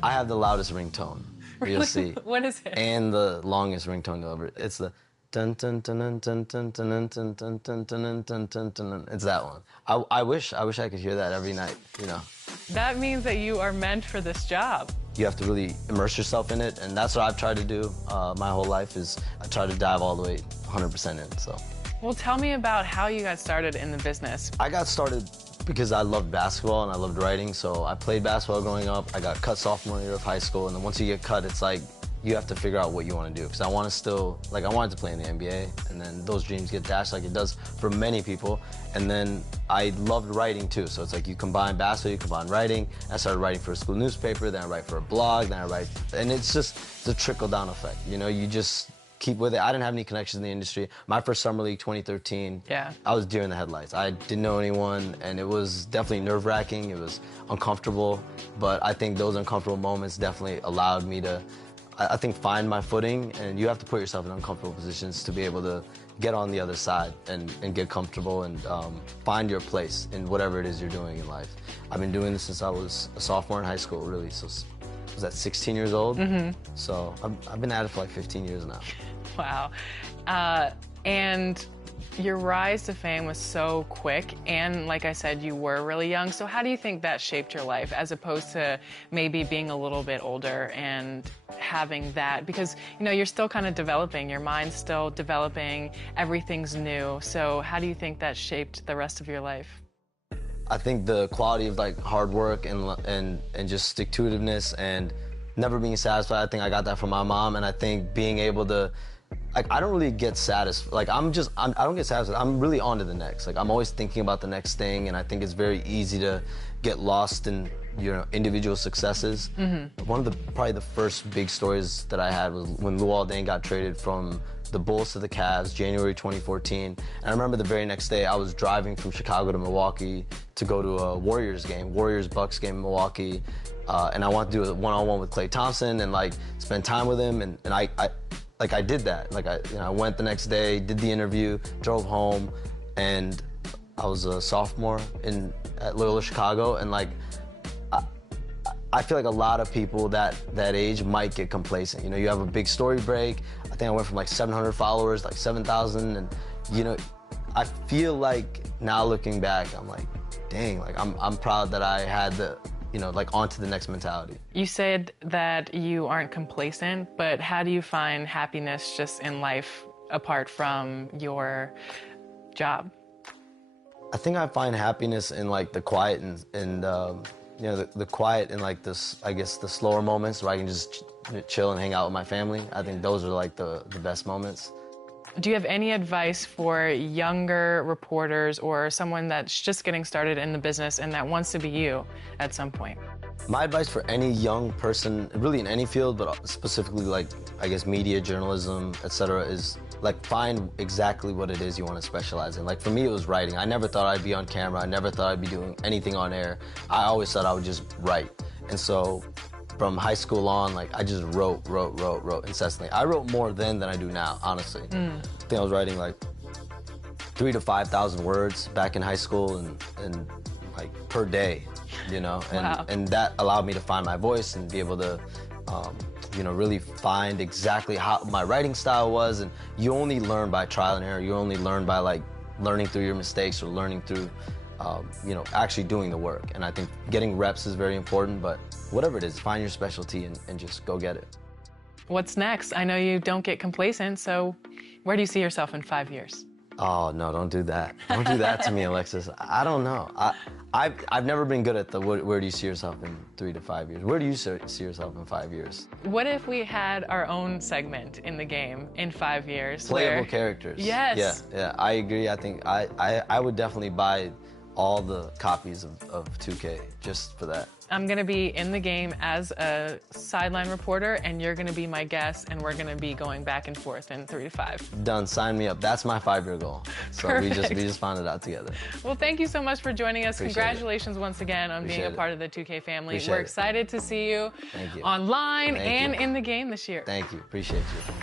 I have the loudest ringtone. You'll see. What is it? And the longest ringtone ever. It's the dun dun dun dun dun dun dun dun dun dun dun dun dun dun. It's that one. I wish I could hear that every night, you know. That means that you are meant for this job. You have to really immerse yourself in it, and that's what I've tried to do my whole life is I try to dive all the way 100% in, so. Well, tell me about how you got started in the business. I got started because I loved basketball and I loved writing, so I played basketball growing up. I got cut sophomore year of high school, and then once you get cut, it's like you have to figure out what you want to do. Because I wanted to play in the NBA, and then those dreams get dashed like it does for many people. And then I loved writing too, so it's like you combine basketball, you combine writing. I started writing for a school newspaper, then I write for a blog, then I write, and it's a trickle-down effect. You know, you just keep with it. I didn't have any connections in the industry. My first Summer League 2013, I was deer in the headlights. I didn't know anyone, and it was definitely nerve-wracking. It was uncomfortable, but I think those uncomfortable moments definitely allowed me to, I think, find my footing, and you have to put yourself in uncomfortable positions to be able to get on the other side and get comfortable and find your place in whatever it is you're doing in life. I've been doing this since I was a sophomore in high school, really. So I was at 16 years old. So I've been at it for like 15 years now. Wow. And your rise to fame was so quick, and like I said, you were really young. So how do you think that shaped your life as opposed to maybe being a little bit older and having that? Because, you know, you're still kind of developing, your mind's still developing, everything's new. So how do you think that shaped the rest of your life? I think the quality of like hard work and just stick-to-itiveness and never being satisfied, I think I got that from my mom, and I think being able to, like, I don't really get satisfied. Like, I don't get satisfied. I'm really on to the next. Like, I'm always thinking about the next thing, and I think it's very easy to get lost in, you know, individual successes. One of probably the first big stories that I had was when Luol Deng got traded from the Bulls to the Cavs, January 2014. And I remember the very next day, I was driving from Chicago to Milwaukee to go to a Warriors-Bucks game in Milwaukee. And I wanted to do a one-on-one with Klay Thompson and like spend time with him. And I did that. Like I went the next day, did the interview, drove home, and I was a sophomore at Loyola Chicago, and like I feel like a lot of people that age might get complacent. You know, you have a big story break. I think I went from like 700 followers, like 7,000, and you know, I feel like now looking back, I'm like, dang, like I'm proud that I had the, you know, like on to the next mentality. You said that you aren't complacent, but how do you find happiness just in life apart from your job? I think I find happiness in like the quiet and you know, the quiet and like this, I guess, the slower moments where I can just chill and hang out with my family. I think those are like the best moments. Do you have any advice for younger reporters or someone that's just getting started in the business and that wants to be you at some point? My advice for any young person, really in any field, but specifically like, I guess, media, journalism, etc., is like find exactly what it is you want to specialize in. Like for me, it was writing. I never thought I'd be on camera. I never thought I'd be doing anything on air. I always thought I would just write. And so from high school on, like I just wrote incessantly. I wrote more then than I do now, honestly. I think I was writing like 3,000 to 5,000 words back in high school and like per day, you know? And that allowed me to find my voice and be able to, you know, really find exactly how my writing style was. And you only learn by trial and error. You only learn by like learning through your mistakes or learning through, you know, actually doing the work. And I think getting reps is very important, but whatever it is, find your specialty and just go get it. What's next? I know you don't get complacent, so where do you see yourself in 5 years? Oh, no, don't do that. Don't do that to me, Alexis. I don't know. I've never been good at the where do you see yourself in 3 to 5 years? Where do you see yourself in 5 years? What if we had our own segment in the game in 5 years? Playable characters. Yes. Yeah, I agree. I think I would definitely buy all the copies of 2K just for that. I'm going to be in the game as a sideline reporter, and you're going to be my guest, and we're going to be going back and forth in 3 to 5. Done. Sign me up. That's my 5-year goal. So we just found it out together. Well, thank you so much for joining us. Appreciate Congratulations once again on being a part of the 2K family. Appreciate We're excited to see you online and in the game this year. Thank you. Appreciate you.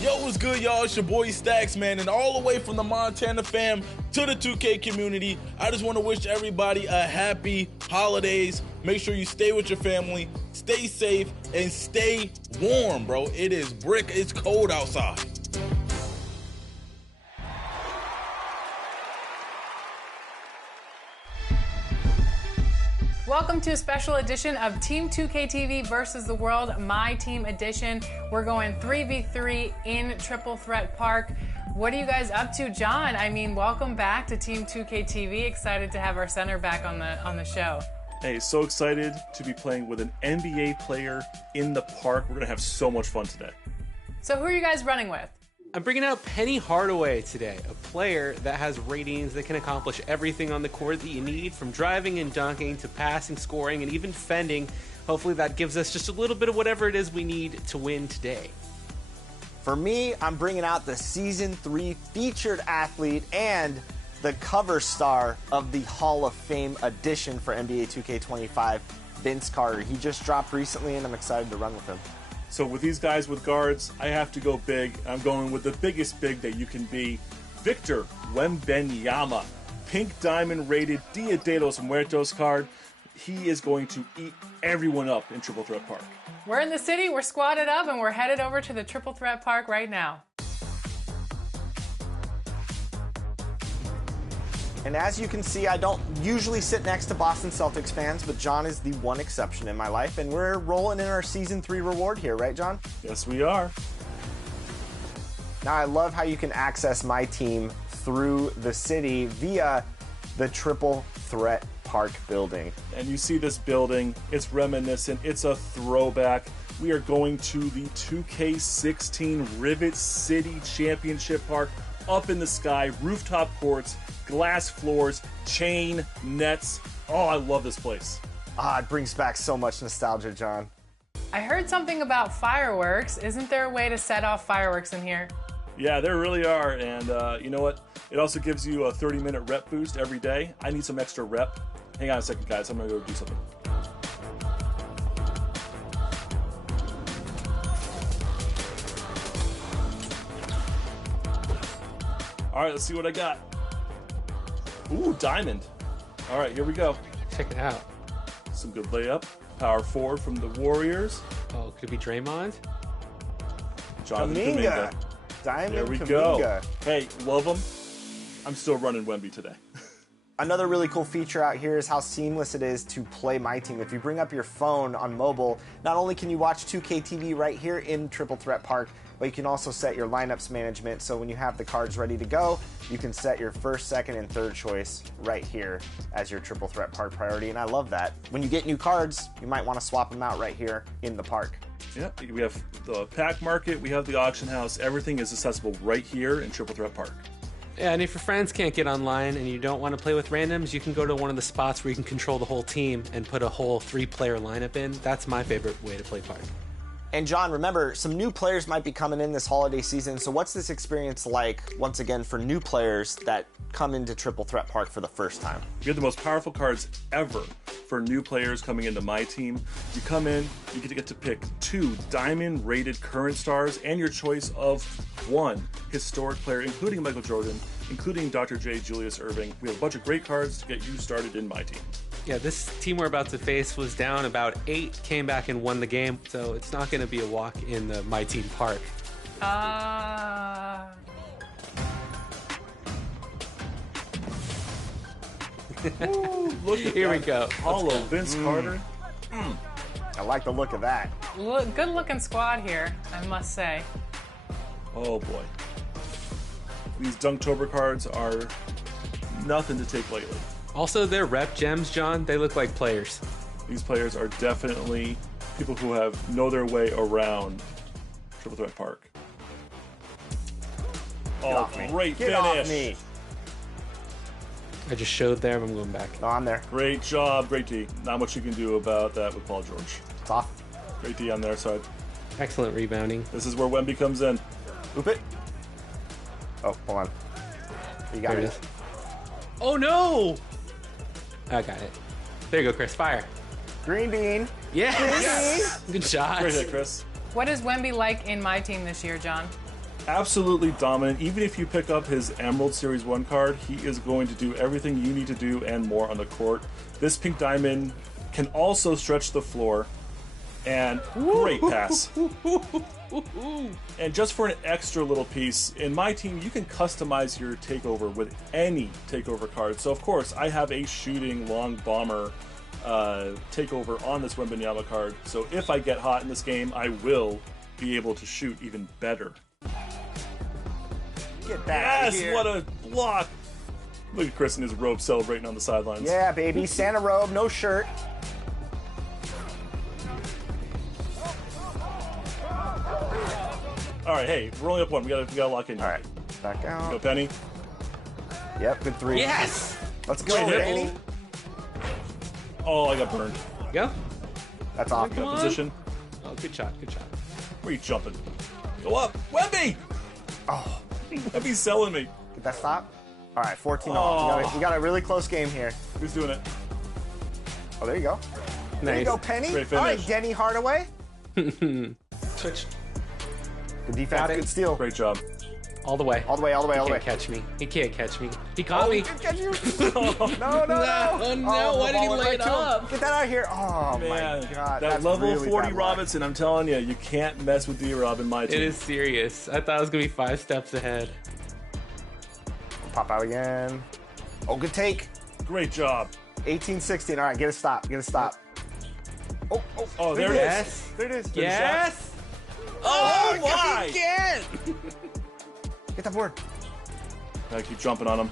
Yo, what's good, y'all? It's your boy Stacks, man, and all the way from the Montana fam to the 2K community, I just want to wish everybody a happy holidays. Make sure you stay with your family, stay safe, and stay warm, bro. It is it's cold outside. Welcome to a special edition of Team 2K TV versus the World, My Team Edition. We're going 3v3 in Triple Threat Park. What are you guys up to, John? I mean, welcome back to Team 2K TV. Excited to have our center back on the show. Hey, so excited to be playing with an NBA player in the park. We're gonna have so much fun today. So who are you guys running with? I'm bringing out Penny Hardaway today, a player that has ratings that can accomplish everything on the court that you need, from driving and dunking to passing, scoring, and even fending. Hopefully that gives us just a little bit of whatever it is we need to win today. For me, I'm bringing out the Season 3 featured athlete and the cover star of the Hall of Fame edition for NBA 2K25, Vince Carter. He just dropped recently, and I'm excited to run with him. So with these guys with guards, I have to go big. I'm going with the biggest big that you can be, Victor Wembanyama. Pink diamond rated Dia de los Muertos card. He is going to eat everyone up in Triple Threat Park. We're in the city, we're squatted up, and we're headed over to the Triple Threat Park right now. And as you can see, I don't usually sit next to Boston Celtics fans, but John is the one exception in my life, and we're rolling in our Season 3 reward here, right, John? Yes, we are. Now, I love how you can access my team through the city via the Triple Threat Park building. And you see this building, it's reminiscent, it's a throwback. We are going to the 2K16 Rivet City Championship Park, up in the sky, rooftop courts, glass floors, chain nets. Oh, I love this place. It brings back so much nostalgia, John. I heard something about fireworks. Isn't there a way to set off fireworks in here? Yeah, there really are, and you know what? It also gives you a 30-minute rep boost every day. I need some extra rep. Hang on a second, guys. I'm gonna go do something. All right, let's see what I got. Ooh, diamond. All right, here we go. Check it out. Some good layup. Power forward from the Warriors. Oh, could be Draymond. Jonathan Kuminga. Kuminga. Diamond There we Kuminga. go. Hey, love him. I'm still running Wemby today. Another really cool feature out here is how seamless it is to play My Team. If you bring up your phone on mobile, not only can you watch 2K TV right here in Triple Threat Park, but you can also set your lineups management. So when you have the cards ready to go, you can set your first, second, and third choice right here as your Triple Threat Park priority. And I love that. When you get new cards, you might want to swap them out right here in the park. Yeah, we have the pack market, we have the auction house. Everything is accessible right here in Triple Threat Park. Yeah, and if your friends can't get online and you don't want to play with randoms, you can go to one of the spots where you can control the whole team and put a whole 3-player lineup in. That's my favorite way to play Park. And John, remember, some new players might be coming in this holiday season. So what's this experience like, once again, for new players that come into Triple Threat Park for the first time? You get the most powerful cards ever for new players coming into My Team. You come in, you get to pick 2 diamond-rated current stars and your choice of 1 historic player, including Michael Jordan, including Dr. J. Julius Erving. We have a bunch of great cards to get you started in My Team. Yeah, this team we're about to face was down about 8, came back and won the game, so it's not going to be a walk in the My Team Park. Ooh, look at Here that. we go. Hollow Vince Carter. I like the look of that. Good looking squad here, I must say. Oh boy. These Dunktober cards are nothing to take lightly. Also, their rep gems, John, they look like players. These players are definitely people who know their way around Triple Threat Park. Oh, great Get finish. off me. I just showed there, but I'm going back. No, I'm there. Great job, great D. Not much you can do about that with Paul George. It's off. Great D on their side. Excellent rebounding. This is where Wemby comes in. Oop it. Oh, hold on. You got There it it. is. Oh no! I got it. There you go, Chris. Fire. Green bean. Yes! Good shot. Great hit, Chris. What is Wemby like in My Team this year, John? Absolutely dominant. Even if you pick up his Emerald Series 1 card, he is going to do everything you need to do and more on the court. This pink diamond can also stretch the floor. And great pass. And just for an extra little piece, in My Team, you can customize your takeover with any takeover card. So, of course, I have a shooting long bomber takeover on this Wembanyama card. So if I get hot in this game, I will be able to shoot even better. Get that out of Yes, here. what a block. Look at Chris in his robe celebrating on the sidelines. Yeah, baby. Santa robe, no shirt. All right, hey, we're only up 1. We gotta lock in. All right, back out. Go, Penny. Yep, good 3. Yes! Let's go, Great hit. Danny. Oh, I got burned. Go. That's off. Come Good on. position. Oh, good shot. Good shot. Where are you jumping? Go up. Wemby! Oh, Wemby's selling me. did that stop? All right, 14 off. We got a really close game here. Who's doing it? Oh, there you go. There you Nice. go, Penny. Great All right, finish. Denny Hardaway. Switch. Good defense, Got it. good steal. Great job. All the way. All the way, all the way, all He the can't way. catch me. He can't catch me. He caught me. Catch you. No, no, no. No, no, why the did he ball went lay right it to him. up? Get that out of here. Oh, Man, my God. that That's level really 40 bad luck. Robinson, I'm telling you, you can't mess with D-Rob in My Team. It is serious. I thought I was going to be 5 steps ahead. Pop out again. Oh, good take. Great job. 18-16. All right, get a stop. Get a stop. Oh, there it is. Yes. There it is. Yes! Oh, why? Again. Get that board. Gotta keep jumping on him.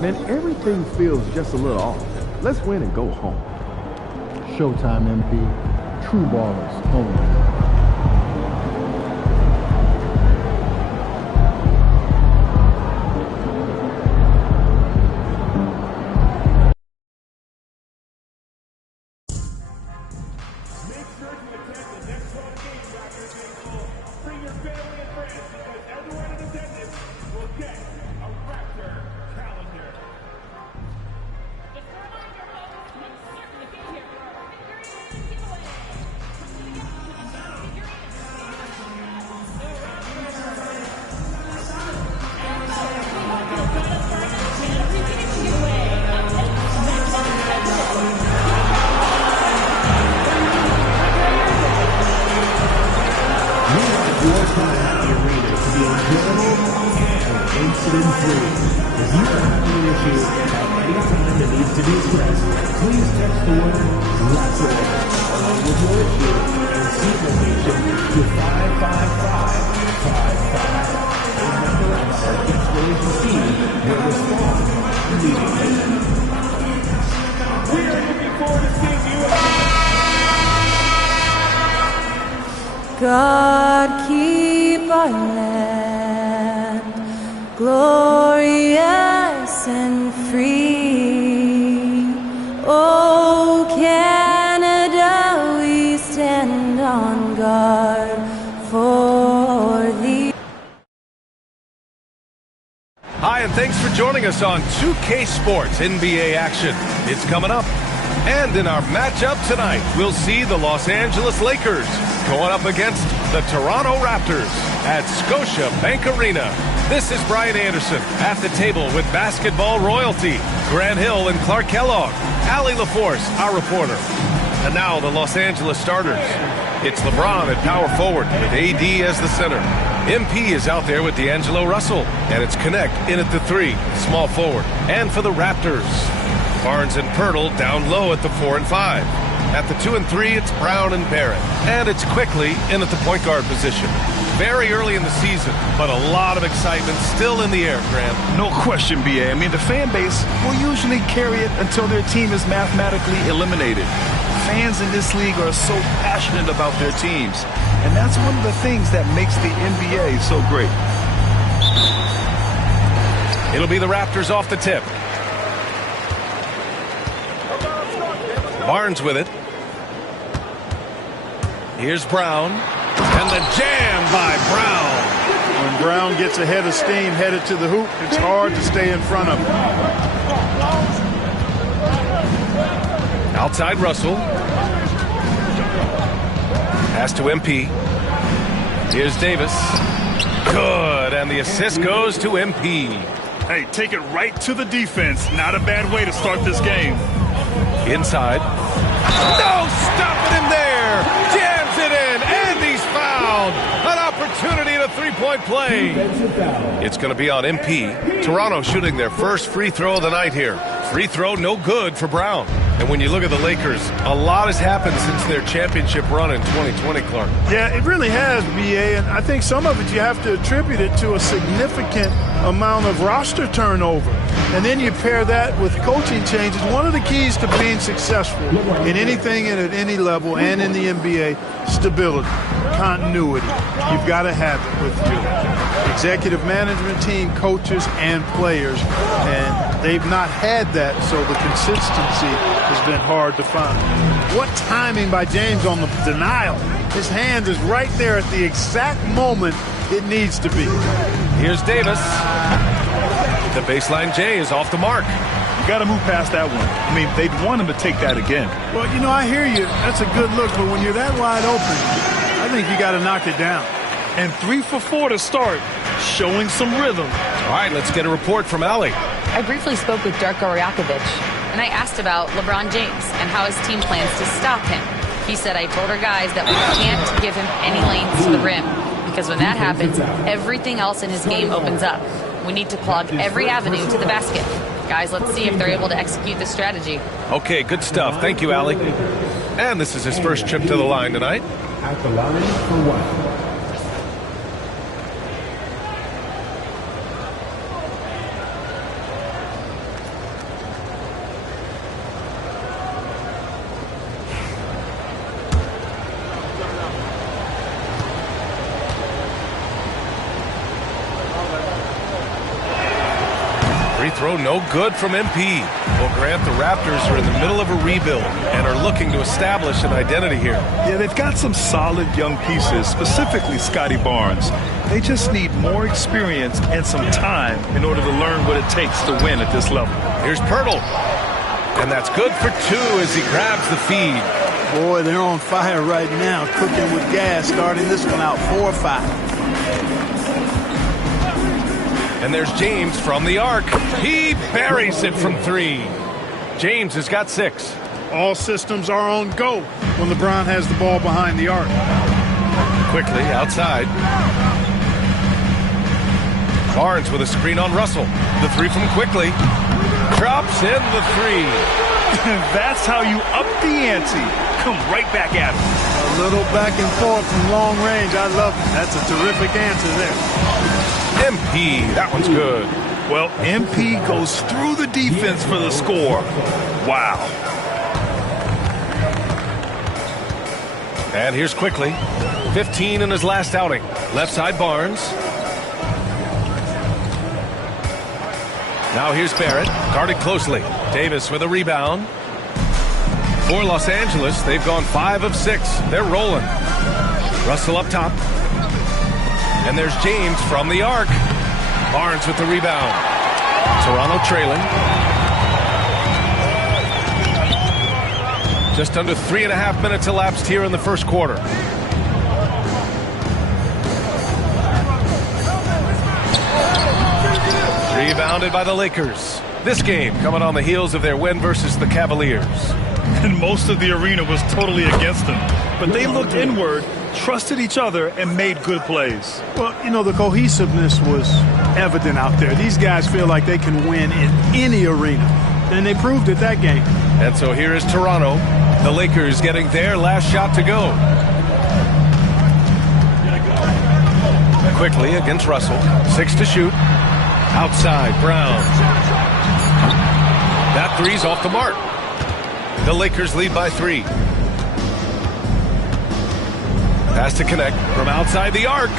Man, everything feels just a little off. Let's win and go home. Showtime, MP. True ballers only. God keep our land glorious and free. Oh, Canada, we stand on guard for thee. Hi, and thanks for joining us on 2K Sports NBA action. It's coming up. And in our matchup tonight, we'll see the Los Angeles Lakers going up against the Toronto Raptors at Scotiabank Arena. This is Brian Anderson at the table with basketball royalty, Grant Hill and Clark Kellogg, Allie LaForce, our reporter. And now the Los Angeles starters. It's LeBron at power forward with AD as the center. MP is out there with D'Angelo Russell, and it's Connect in at the 3, small forward. And for the Raptors, Barnes and Pirtle down low at the 4 and 5. At the 2 and 3, it's Brown and Barrett. And it's Quickly in at the point guard position. Very early in the season, but a lot of excitement still in the air, Grant. No question, B.A. I mean, the fan base will usually carry it until their team is mathematically eliminated. Fans in this league are so passionate about their teams. And that's one of the things that makes the NBA so great. It'll be the Raptors off the tip. Barnes with it. Here's Brown. And the jam by Brown. When Brown gets ahead of steam, headed to the hoop, it's hard to stay in front of him. Outside Russell. Pass to MP. Here's Davis. Good, and the assist goes to MP. Hey, take it right to the defense. Not a bad way to start this game. Inside. No stopping him there. Jams it in, and he's fouled. An opportunity in a three-point play. It's going to be on MP. Toronto shooting their first free throw of the night here. Free throw no good for Brown. And when you look at the Lakers, a lot has happened since their championship run in 2020, Clark. Yeah, it really has, B.A., and I think some of it you have to attribute it to a significant amount of roster turnover. And then you pair that with coaching changes. One of the keys to being successful in anything and at any level and in the NBA, stability. continuity. You've got to have it with your executive management team, coaches, and players. And they've not had that, so the consistency has been hard to find. What timing by James on the denial. His hand is right there at the exact moment it needs to be. Here's Davis. The baseline J is off the mark. You got to move past that one. I mean, they'd want him to take that again. Well, you know, I hear you. That's a good look, but when you're that wide open, I think you got to knock it down. And 3 for 4 to start, showing some rhythm. All right, let's get a report from Allie. I briefly spoke with Darko Rajakovic, and I asked about LeBron James and how his team plans to stop him. He said, I told our guys that we can't give him any lanes to the rim, because when that happens, everything else in his game opens up. We need to clog every avenue to the basket. Guys, let's see if they're able to execute this strategy. Okay, good stuff. Thank you, Allie. And this is his first trip to the line tonight. At the line for one. Throw no good from MP. Well, Grant, the Raptors are in the middle of a rebuild and are looking to establish an identity here. Yeah, they've got some solid young pieces, specifically Scotty Barnes. They just need more experience and some time in order to learn what it takes to win at this level. Here's Pirtle. And that's good for 2 as he grabs the feed. Boy, they're on fire right now, cooking with gas, starting this one out 4 or 5. And there's James from the arc. He buries it from 3. James has got 6. All systems are on go when LeBron has the ball behind the arc. Quickly outside. Barnes with a screen on Russell. The 3 from Quickly. Drops in the 3. That's how you up the ante. Come right back at him. A little back and forth from long range. I love it. That's a terrific answer there. MP, that one's good. Well, MP goes through the defense for the score. Wow. And here's Quickly. 15 in his last outing. Left side Barnes. Now here's Barrett. Guarded closely. Davis with a rebound. For Los Angeles, they've gone 5 of 6. They're rolling. Russell up top. And there's James from the arc. Barnes with the rebound. Toronto trailing. Just under 3.5 minutes elapsed here in the first quarter. Rebounded by the Lakers. This game coming on the heels of their win versus the Cavaliers. And most of the arena was totally against them. But they looked inward, trusted each other, and made good plays. Well, you know, the cohesiveness was evident out there. These guys feel like they can win in any arena, and they proved it that game. And so here is Toronto. The Lakers getting their last shot to go. Quickly against Russell. 6 to shoot. Outside, Brown. That 3's off the mark. The Lakers lead by 3. Pass to connect from outside the arc.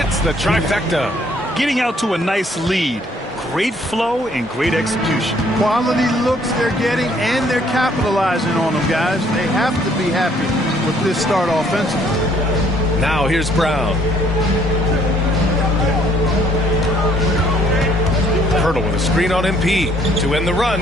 Hits the trifecta. Getting out to a nice lead. Great flow and great execution. Quality looks they're getting, and they're capitalizing on them, guys. They have to be happy with this start offensively. Now here's Brown. Pirtle with a screen on MP to end the run.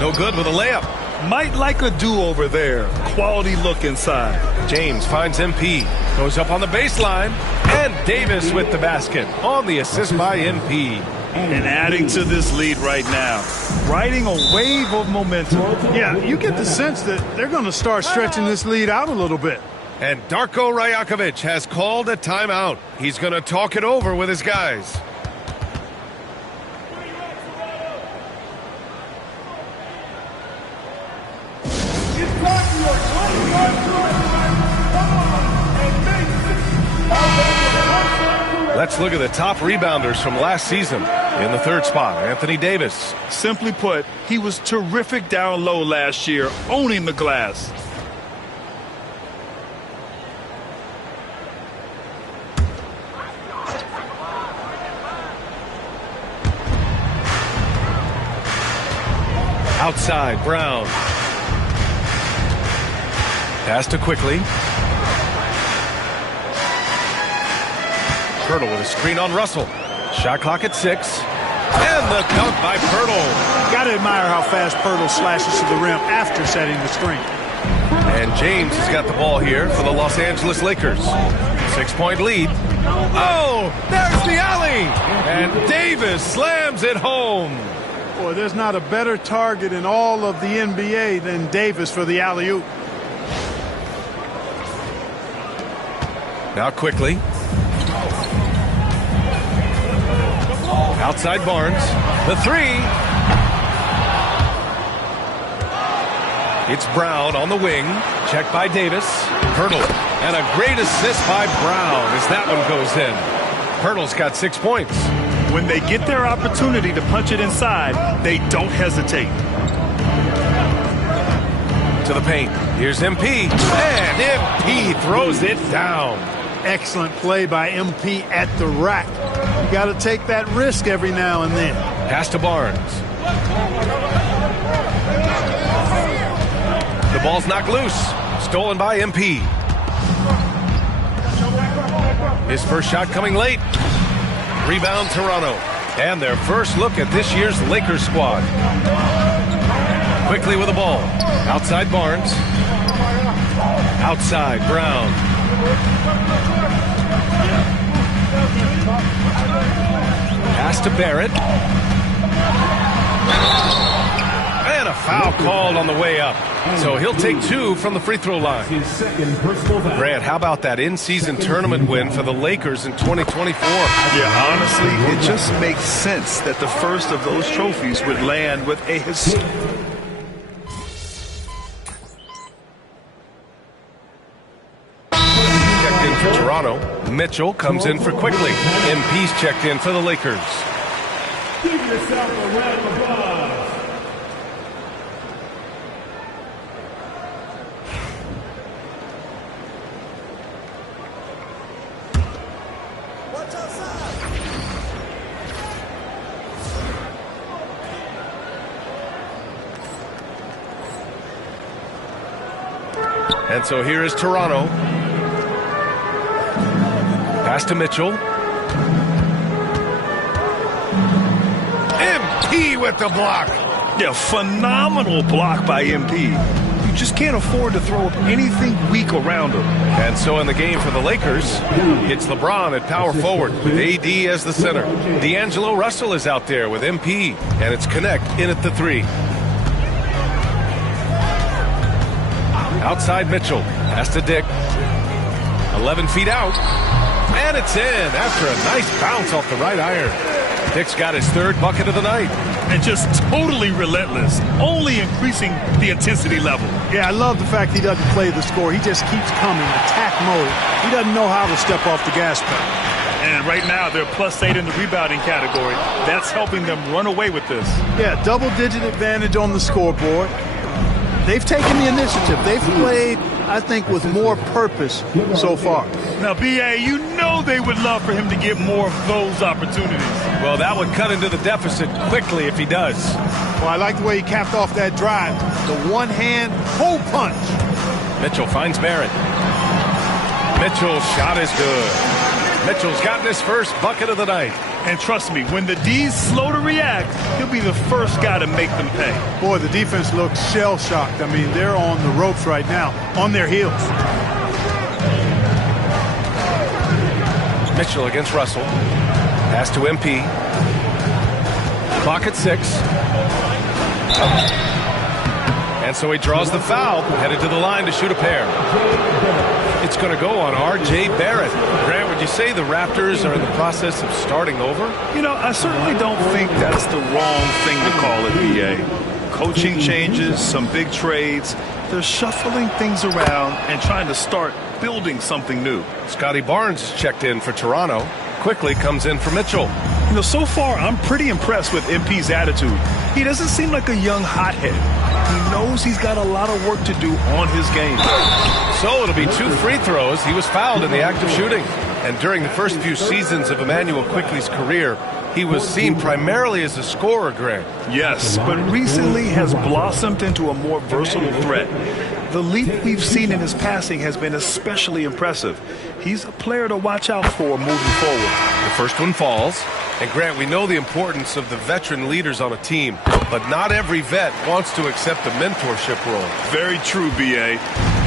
No good with a layup. Might like a do-over there. Quality look inside. James finds MP. Goes up on the baseline. And Davis with the basket on the assist by MP. And adding to this lead right now. Riding a wave of momentum. Yeah, you get the sense that they're going to start stretching this lead out a little bit. And Darko Rajakovic has called a timeout. He's going to talk it over with his guys. Let's look at the top rebounders from last season. In the 3rd spot, Anthony Davis. Simply put, he was terrific down low last year, owning the glass. Outside, Brown. Pass to Quickly. Pirtle with a screen on Russell. Shot clock at 6. And the dunk by Pirtle. Got to admire how fast Pirtle slashes to the rim after setting the screen. And James has got the ball here for the Los Angeles Lakers. 6-point lead. Oh, there's the alley. And Davis slams it home. Boy, there's not a better target in all of the NBA than Davis for the alley-oop. Now Quickly. Outside Barnes. The 3. It's Brown on the wing. Checked by Davis. Pirtle. And a great assist by Brown as that one goes in. Pirtle's got 6 points. When they get their opportunity to punch it inside, they don't hesitate. To the paint. Here's MP. And MP throws it down. Excellent play by MP at the rack. You got to take that risk every now and then. Pass to Barnes. The ball's knocked loose. Stolen by MP. His first shot coming late. Rebound Toronto. And their first look at this year's Lakers squad. Quickly with the ball. Outside Barnes. Outside Brown. Pass to Barrett. And a foul called on the way up. So he'll take 2 from the free throw line. Grant, how about that in-season tournament win for the Lakers in 2024? Yeah, honestly, it just makes sense that the first of those trophies would land with a historic. Checked in for Toronto. Mitchell comes in for Quickly. MP's checked in for the Lakers. Give yourself a round of applause. And so here is Toronto. Pass to Mitchell. MP with the block. Yeah, phenomenal block by MP. You just can't afford to throw up anything weak around him. And so in the game for the Lakers, it's LeBron at power forward with AD as the center. D'Angelo Russell is out there with MP. And it's Connect in at the 3. Outside Mitchell. Pass to Dick. 11 feet out. And it's in after a nice bounce off the right iron. Dick's got his 3rd bucket of the night. And just totally relentless, only increasing the intensity level. Yeah, I love the fact he doesn't play the score. He just keeps coming, attack mode. He doesn't know how to step off the gas pedal. And right now, they're +8 in the rebounding category. That's helping them run away with this. Yeah, double-digit advantage on the scoreboard. They've taken the initiative. They've played, I think, with more purpose so far. Now, B.A., you know they would love for him to get more of those opportunities. Well, that would cut into the deficit quickly if he does. Well, I like the way he capped off that drive. The one-hand hole punch. Mitchell finds Barrett. Mitchell's shot is good. Mitchell's gotten his first bucket of the night. And trust me, when the D's slow to react, he'll be the first guy to make them pay. Boy, the defense looks shell-shocked. I mean, they're on the ropes right now, on their heels. Mitchell against Russell. Pass to MP. Clock at 6. And so he draws the foul, headed to the line to shoot a pair. It's going to go on R.J. Barrett. Grant, would you say the Raptors are in the process of starting over? You know, I certainly don't think that's the wrong thing to call it, B.A. Coaching changes, some big trades. They're shuffling things around and trying to start building something new. Scotty Barnes checked in for Toronto. Quickly comes in for Mitchell. You know, so far, I'm pretty impressed with MP's attitude. He doesn't seem like a young hothead. He knows he's got a lot of work to do on his game. So it'll be 2 free throws. He was fouled in the act of shooting. And during the first few seasons of Emmanuel Quickly's career, he was seen primarily as a scorer, Grant. Yes, but recently has blossomed into a more versatile threat. The leap we've seen in his passing has been especially impressive. He's a player to watch out for moving forward. The first one falls. And Grant, we know the importance of the veteran leaders on a team, but not every vet wants to accept a mentorship role. Very true, B.A.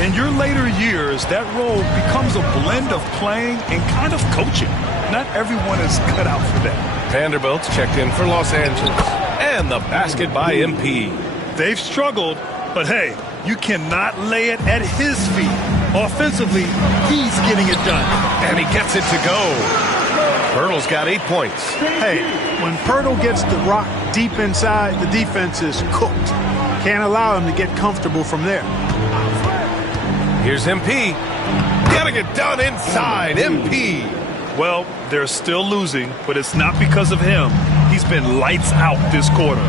In your later years, that role becomes a blend of playing and kind of coaching. Not everyone is cut out for that. Vanderbilt's checked in for Los Angeles. And the basket by MP. They've struggled, but hey, you cannot lay it at his feet. Offensively, he's getting it done. And he gets it to go. Pirtle's got 8 points. Hey, when Pirtle gets the rock deep inside, the defense is cooked. Can't allow him to get comfortable from there. Here's MP. Getting it done inside. MP. Well, they're still losing, but it's not because of him. He's been lights out this quarter.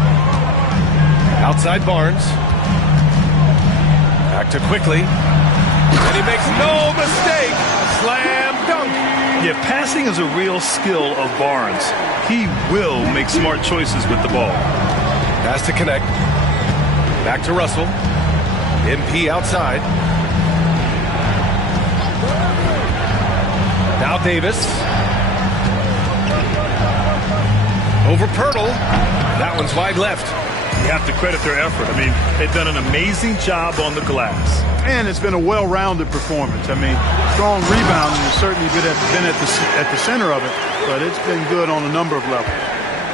Outside Barnes. Back to Quickly. And he makes no mistake. Slam dunk. Yeah, passing is a real skill of Barnes. He will make smart choices with the ball. Pass to connect. Back to Russell. MP outside. Now Davis. Over Pirtle. That one's wide left. You have to credit their effort. I mean, they've done an amazing job on the glass. And it's been a well-rounded performance. I mean, strong rebounding has certainly been at the center of it, but it's been good on a number of levels.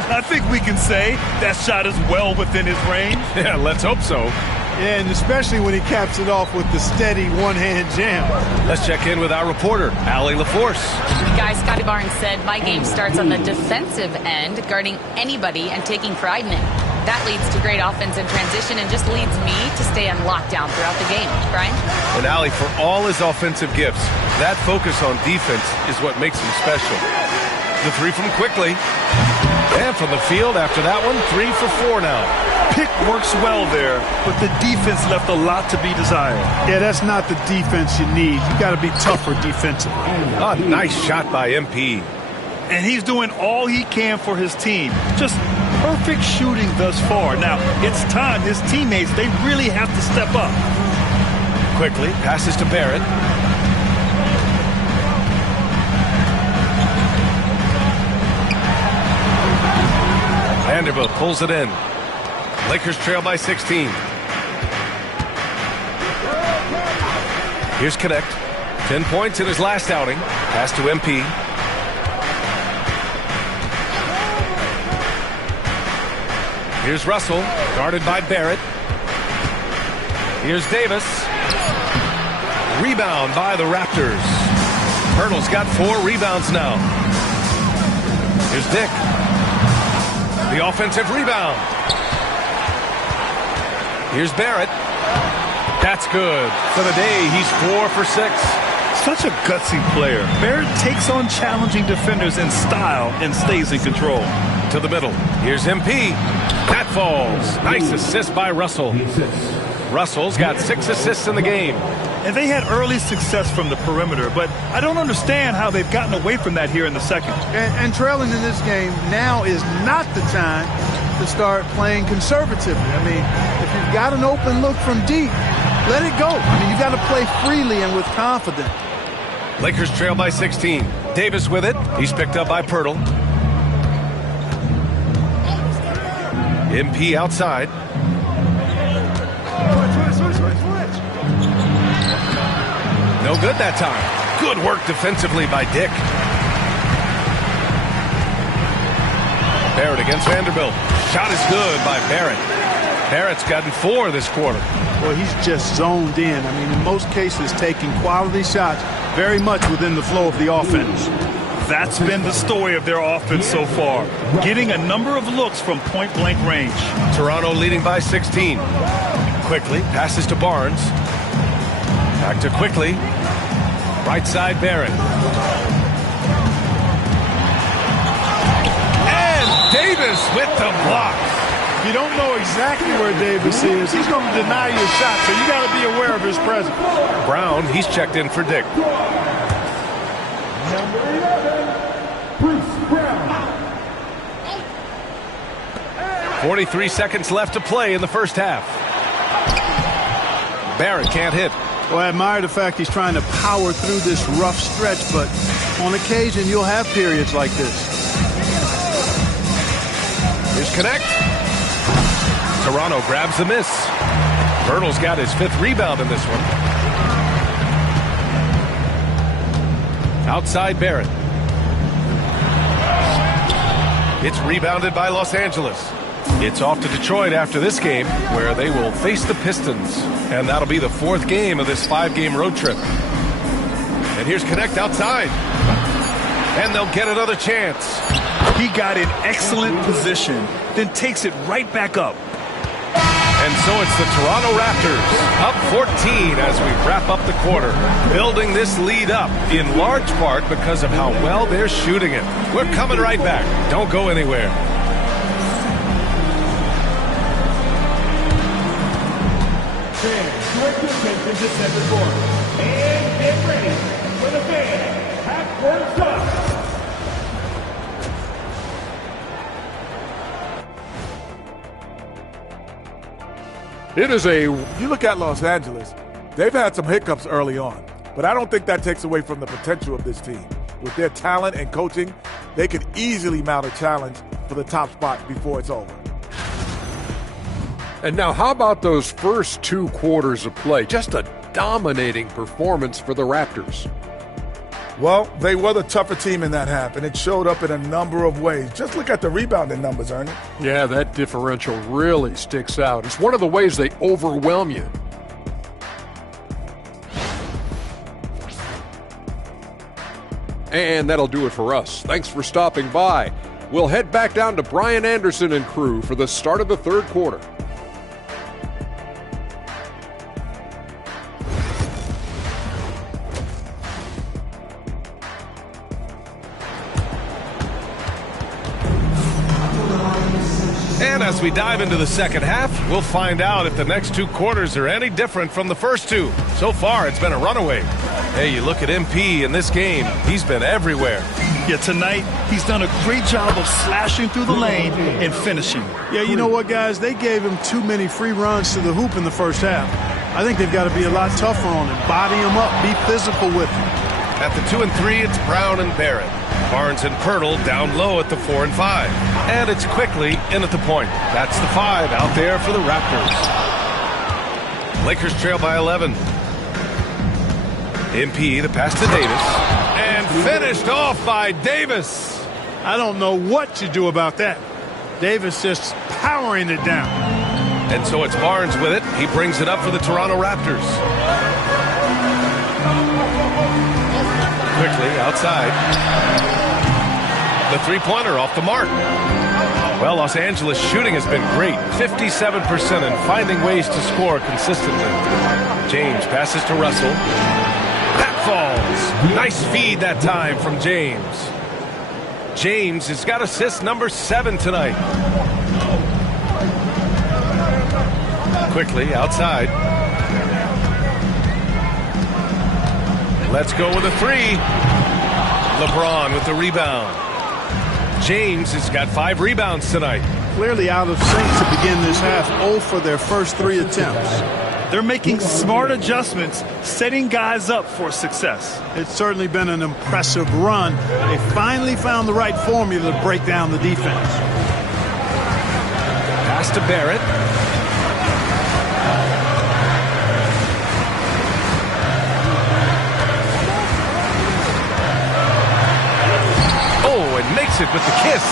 I think we can say that shot is well within his range. Yeah, let's hope so. Yeah, and especially when he caps it off with the steady one-hand jam. Let's check in with our reporter, Allie LaForce. Guys, Scotty Barnes said, my game starts on the defensive end, guarding anybody and taking pride in it. That leads to great offense in transition and just leads me to stay on lockdown throughout the game. Brian? And Allie, for all his offensive gifts, that focus on defense is what makes him special. The three from Quickly. And from the field after that one, 3 for 4 now. Pick works well there, but the defense left a lot to be desired. Yeah, that's not the defense you need. You got to be tougher defensively. A nice shot by MP. And he's doing all he can for his team. Just perfect shooting thus far. Now, it's time his teammates, they really have to step up. Quickly passes to Barrett. Vanderbilt pulls it in. Lakers trail by 16. Here's Connect. 10 points in his last outing. Pass to MP. Here's Russell, guarded by Barrett. Here's Davis. Rebound by the Raptors. Pirtle's got 4 rebounds now. Here's Dick. The offensive rebound. Here's Barrett. That's good. For the day, he's 4 for 6. Such a gutsy player. Barrett takes on challenging defenders in style and stays in control. To the middle. Here's MP. That falls. Nice assist by Russell. Russell's got 6 assists in the game. And they had early success from the perimeter, but I don't understand how they've gotten away from that here in the second. And trailing in this game, now is not the time to start playing conservatively. I mean, if you've got an open look from deep, let it go. I mean, you've got to play freely and with confidence. Lakers trail by 16. Davis with it. He's picked up by Pirtle. MP outside. No good that time. Good work defensively by Dick. Barrett against Vanderbilt. Shot is good by Barrett. Barrett's gotten 4 this quarter. Well, he's just zoned in. I mean, in most cases, taking quality shots very much within the flow of the offense. That's been the story of their offense so far. Getting a number of looks from point-blank range. Toronto leading by 16. Quickly passes to Barnes. Back to Quickly. Right side Barrett. And Davis with the block. If you don't know exactly where Davis is, he's going to deny you a shot, so you got to be aware of his presence. Brown, he's checked in for Dick. 43 seconds left to play in the first half. Barrett can't hit. Well, I admire the fact he's trying to power through this rough stretch, but on occasion you'll have periods like this. Here's Connect. Toronto grabs the miss. Bertles got his 5th rebound in this one. Outside Barrett. It's rebounded by Los Angeles. It's off to Detroit after this game, where they will face the Pistons. And that'll be the 4th game of this 5-game road trip. And here's Connect outside. And they'll get another chance. He got in excellent position, then takes it right back up. And so it's the Toronto Raptors up 14 as we wrap up the quarter, building this lead up in large part because of how well they're shooting it. We're coming right back. Don't go anywhere. Fans, direct your attention to center court and get ready for the fans half-court touch. It is a... You look at Los Angeles, they've had some hiccups early on, but I don't think that takes away from the potential of this team. With their talent and coaching, they could easily mount a challenge for the top spot before it's over. And now how about those first 2 quarters of play? Just a dominating performance for the Raptors. Well, they were the tougher team in that half, and it showed up in a number of ways. Just look at the rebounding numbers, Ernie. Yeah, that differential really sticks out. It's one of the ways they overwhelm you. And that'll do it for us. Thanks for stopping by. We'll head back down to Brian Anderson and crew for the start of the 3rd quarter. And as we dive into the second half, we'll find out if the next 2 quarters are any different from the first 2. So far, it's been a runaway. Hey, you look at MP in this game, he's been everywhere. Yeah, tonight, he's done a great job of slashing through the lane and finishing. Yeah, you know what, guys? They gave him too many free runs to the hoop in the first half. I think they've got to be a lot tougher on him. Body him up. Be physical with him. At the 2 and 3, it's Brown and Barrett. Barnes and Pirtle down low at the 4 and 5. And it's quickly in at the point. That's the 5 out there for the Raptors. Lakers trail by 11. MP, the pass to Davis. And finished off by Davis. I don't know what to do about that. Davis just powering it down. And so it's Barnes with it. He brings it up for the Toronto Raptors. Quickly outside. The 3-pointer off the mark. Well, Los Angeles shooting has been great. 57% and finding ways to score consistently. James passes to Russell. That falls. Nice feed that time from James. James has got assist number 7 tonight. Quickly outside. Let's go with a 3. LeBron with the rebound. James has got 5 rebounds tonight. Clearly out of sync to begin this half. 0 for their first 3 attempts. They're making smart adjustments, setting guys up for success. It's certainly been an impressive run. They finally found the right formula to break down the defense. Pass to Barrett. Makes it with the kiss.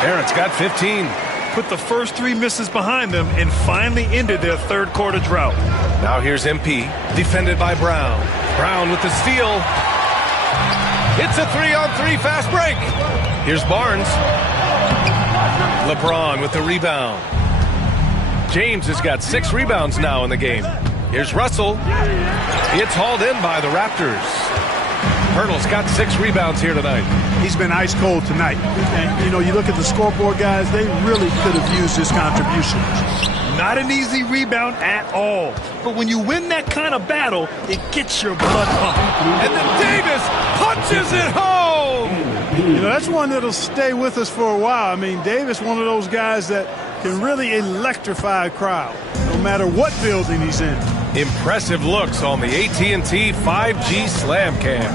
Barrett's got 15. Put the first 3 misses behind them and finally ended their 3rd quarter drought. Now here's MP, defended by Brown. Brown with the steal. It's a 3-on-3 fast break. Here's Barnes. LeBron with the rebound. James has got 6 rebounds now in the game. Here's Russell. It's hauled in by the Raptors. Pirtle's got 6 rebounds here tonight. He's been ice cold tonight. And, you know, you look at the scoreboard, guys, they really could have used his contribution. Not an easy rebound at all. But when you win that kind of battle, it gets your blood pumping. And then Davis punches it home! You know, that's one that'll stay with us for a while. I mean, Davis, one of those guys that can really electrify a crowd, no matter what building he's in. Impressive looks on the AT&T 5G Slam Cam.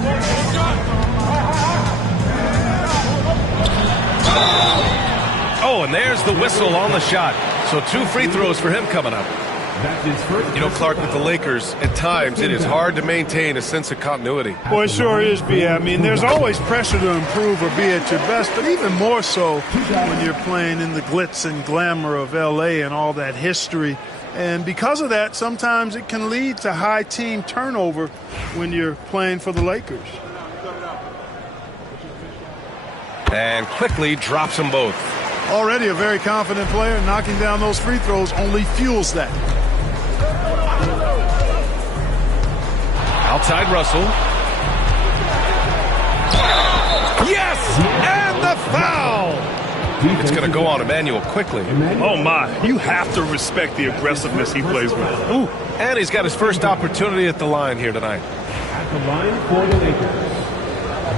Oh, and there's the whistle on the shot. So 2 free throws for him coming up. You know, Clark, with the Lakers, at times it is hard to maintain a sense of continuity. Well, it sure is, B. I mean, there's always pressure to improve or be at your best, but even more so when you're playing in the glitz and glamour of L.A. and all that history. And because of that, sometimes it can lead to high team turnover when you're playing for the Lakers. And quickly drops them both. Already a very confident player, knocking down those free throws only fuels that. Outside Russell. Yes! And the foul! It's going to go on Emmanuel quickly. Oh, my. You have to respect the aggressiveness he plays with. Ooh, and he's got his first opportunity at the line here tonight. At the line for the Lakers,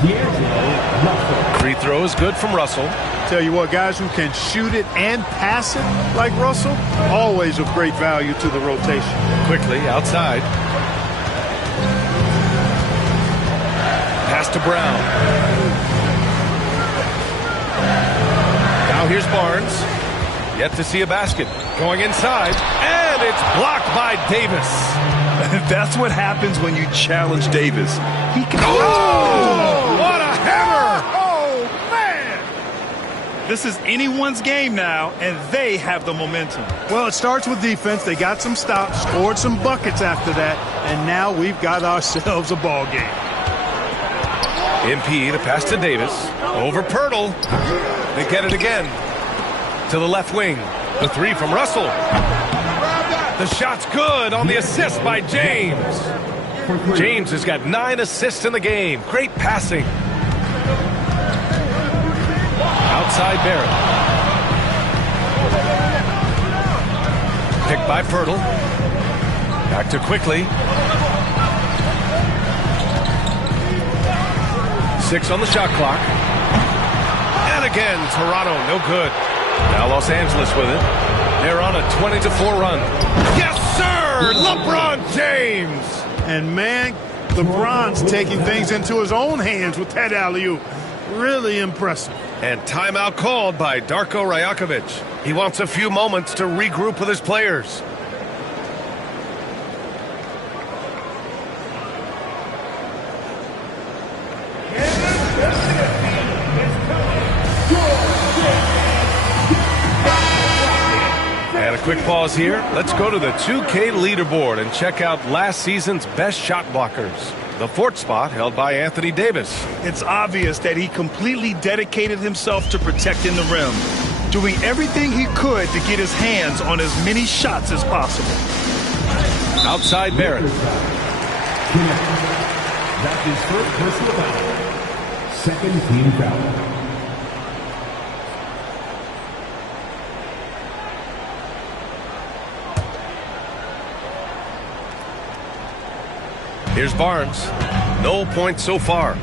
D'Angelo Russell. Free throw is good from Russell. Tell you what, guys who can shoot it and pass it like Russell, always of great value to the rotation. Quickly, outside. Pass to Brown. Now here's Barnes. Yet to see a basket. Going inside. And it's blocked by Davis. That's what happens when you challenge Davis. He can. Oh! What a hammer! Oh, man! This is anyone's game now, and they have the momentum. Well, it starts with defense. They got some stops, scored some buckets after that, and now we've got ourselves a ball game. MP, the pass to Davis. Over Pirtle. They get it again. To the left wing. The 3 from Russell. The shot's good on the assist by James. James has got 9 assists in the game. Great passing. Outside Barrett. Picked by Pirtle. Back to Quickly. 6 on the shot clock. And again, Toronto, no good. Now Los Angeles with it. They're on a 20-4 run. Yes, sir! LeBron James! And, man, LeBron's taking things into his own hands with that alley-oop. Really impressive. And timeout called by Darko Rajakovic. He wants a few moments to regroup with his players. And a quick pause here. Let's go to the 2K leaderboard and check out last season's best shot blockers. The 4th spot held by Anthony Davis. It's obvious that he completely dedicated himself to protecting the rim, doing everything he could to get his hands on as many shots as possible. Outside Barrett. That's his first personal foul. Second team foul. Here's Barnes. No points so far.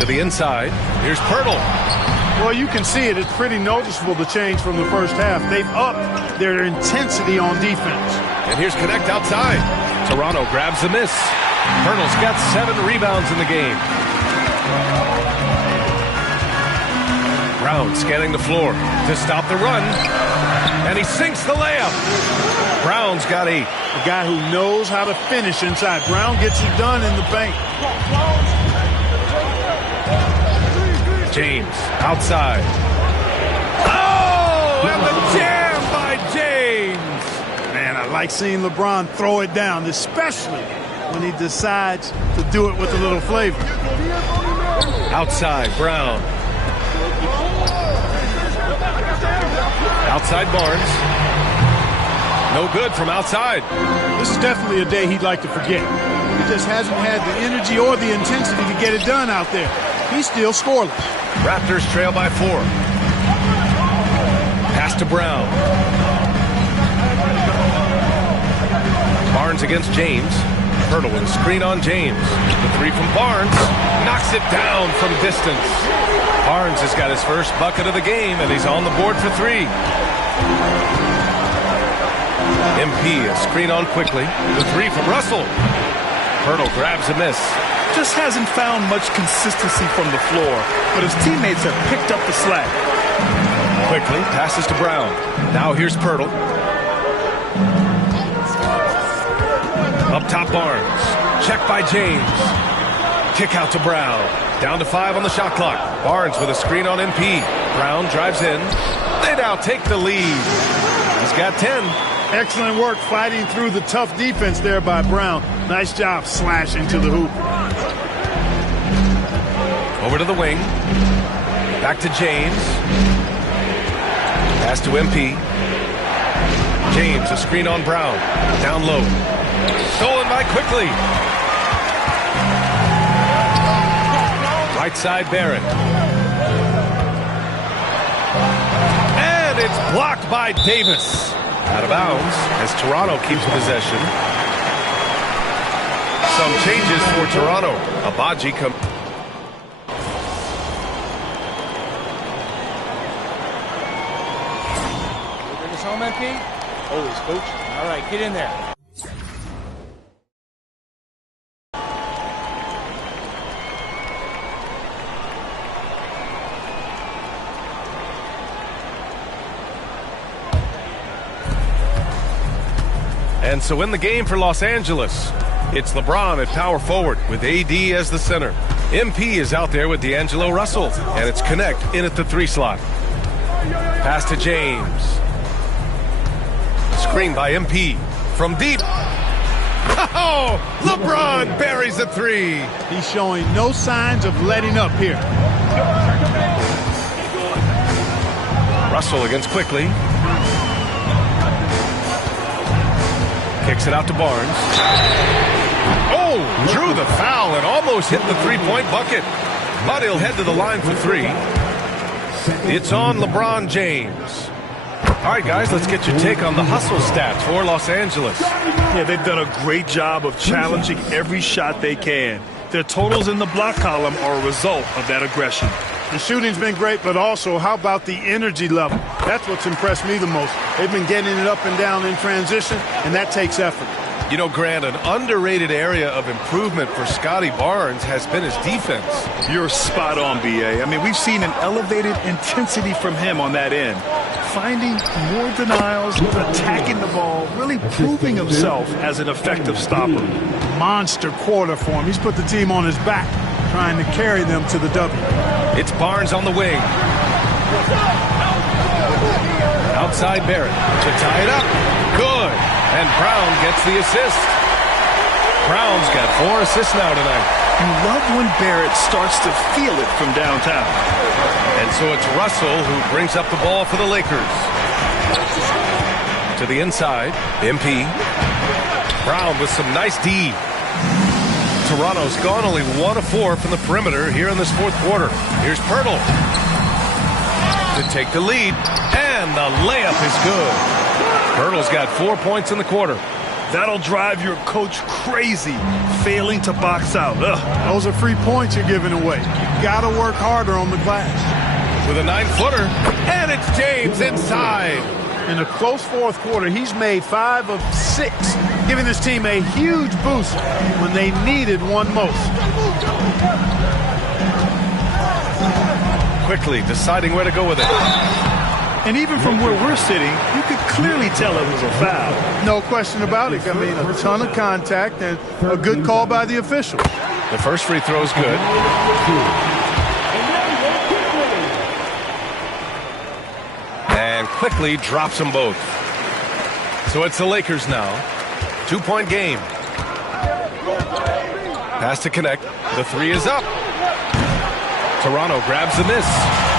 To the inside. Here's Pirtle. Well, you can see it. It's pretty noticeable, the change from the first half. They've upped their intensity on defense. And here's Connect outside. Toronto grabs the miss. Pirtle's got 7 rebounds in the game. Brown scanning the floor to stop the run. And he sinks the layup. Brown's got 8. A guy who knows how to finish inside. Brown gets it done in the paint. James outside. Oh, and the jam by James. Man, I like seeing LeBron throw it down, especially when he decides to do it with a little flavor. Outside, Brown. Outside Barnes. No good from outside. This is definitely a day he'd like to forget. He just hasn't had the energy or the intensity to get it done out there. He's still scoreless. Raptors trail by 4. Pass to Brown. Barnes against James. Pirtle with a screen on James. The 3 from Barnes. Knocks it down from distance. Barnes has got his first bucket of the game, and he's on the board for 3. MP, a screen on quickly. The 3 from Russell. Pirtle grabs a miss. Just hasn't found much consistency from the floor, but his teammates have picked up the slack. Quickly passes to Brown. Now here's Pirtle. Up top Barnes. Check by James. Kick out to Brown. Down to 5 on the shot clock. Barnes with a screen on MP. Brown drives in. They now take the lead. He's got 10. Excellent work fighting through the tough defense there by Brown. Nice job slashing to the hoop. Over to the wing. Back to James. Pass to MP. James, a screen on Brown. Down low. Stolen by Quickly. Right side Barrett. And it's blocked by Davis. Out of bounds as Toronto keeps possession. Some changes for Toronto. Abaji comes. Bring us home, MP? Always, coach. All right, get in there. And so in the game for Los Angeles, it's LeBron at power forward with AD as the center. MP is out there with D'Angelo Russell, and it's Connect in at the 3 slot. Pass to James. Screen by MP from deep. Oh, LeBron buries a 3. He's showing no signs of letting up here. Russell against Quickly. Kicks it out to Barnes. Oh, drew the foul and almost hit the 3-point bucket. But he'll head to the line for 3. It's on LeBron James. All right, guys, let's get your take on the hustle stats for Los Angeles. Yeah, they've done a great job of challenging every shot they can. Their totals in the block column are a result of that aggression. The shooting's been great, but also, how about the energy level? That's what's impressed me the most. They've been getting it up and down in transition, and that takes effort. You know, Grant, an underrated area of improvement for Scotty Barnes has been his defense. You're spot on, B.A. I mean, we've seen an elevated intensity from him on that end. Finding more denials, attacking the ball, really proving himself as an effective stopper. Monster quarter for him. He's put the team on his back, trying to carry them to the W. It's Barnes on the wing. Outside Barrett to tie it up. Good. And Brown gets the assist. Brown's got 4 assists now tonight. You love when Barrett starts to feel it from downtown. And so it's Russell who brings up the ball for the Lakers. To the inside, MP. Brown with some nice D. Toronto's gone only 1 of 4 from the perimeter here in this 4th quarter. Here's Pirtle to take the lead, and the layup is good. Pirtle's got 4 points in the quarter. That'll drive your coach crazy, failing to box out. Ugh. Those are free points you're giving away. You gotta work harder on the glass. With a 9-footer, and it's James inside. In a close 4th quarter, he's made 5 of 6, giving this team a huge boost when they needed one most. Quickly deciding where to go with it. And even from where we're sitting, you could clearly tell it was a foul. No question about it. I mean, a ton of contact and a good call by the official. The first free throw is good. And Quickly drops them both. So it's the Lakers now. 2-point game. Pass to Connect. The 3 is up. Toronto grabs the miss.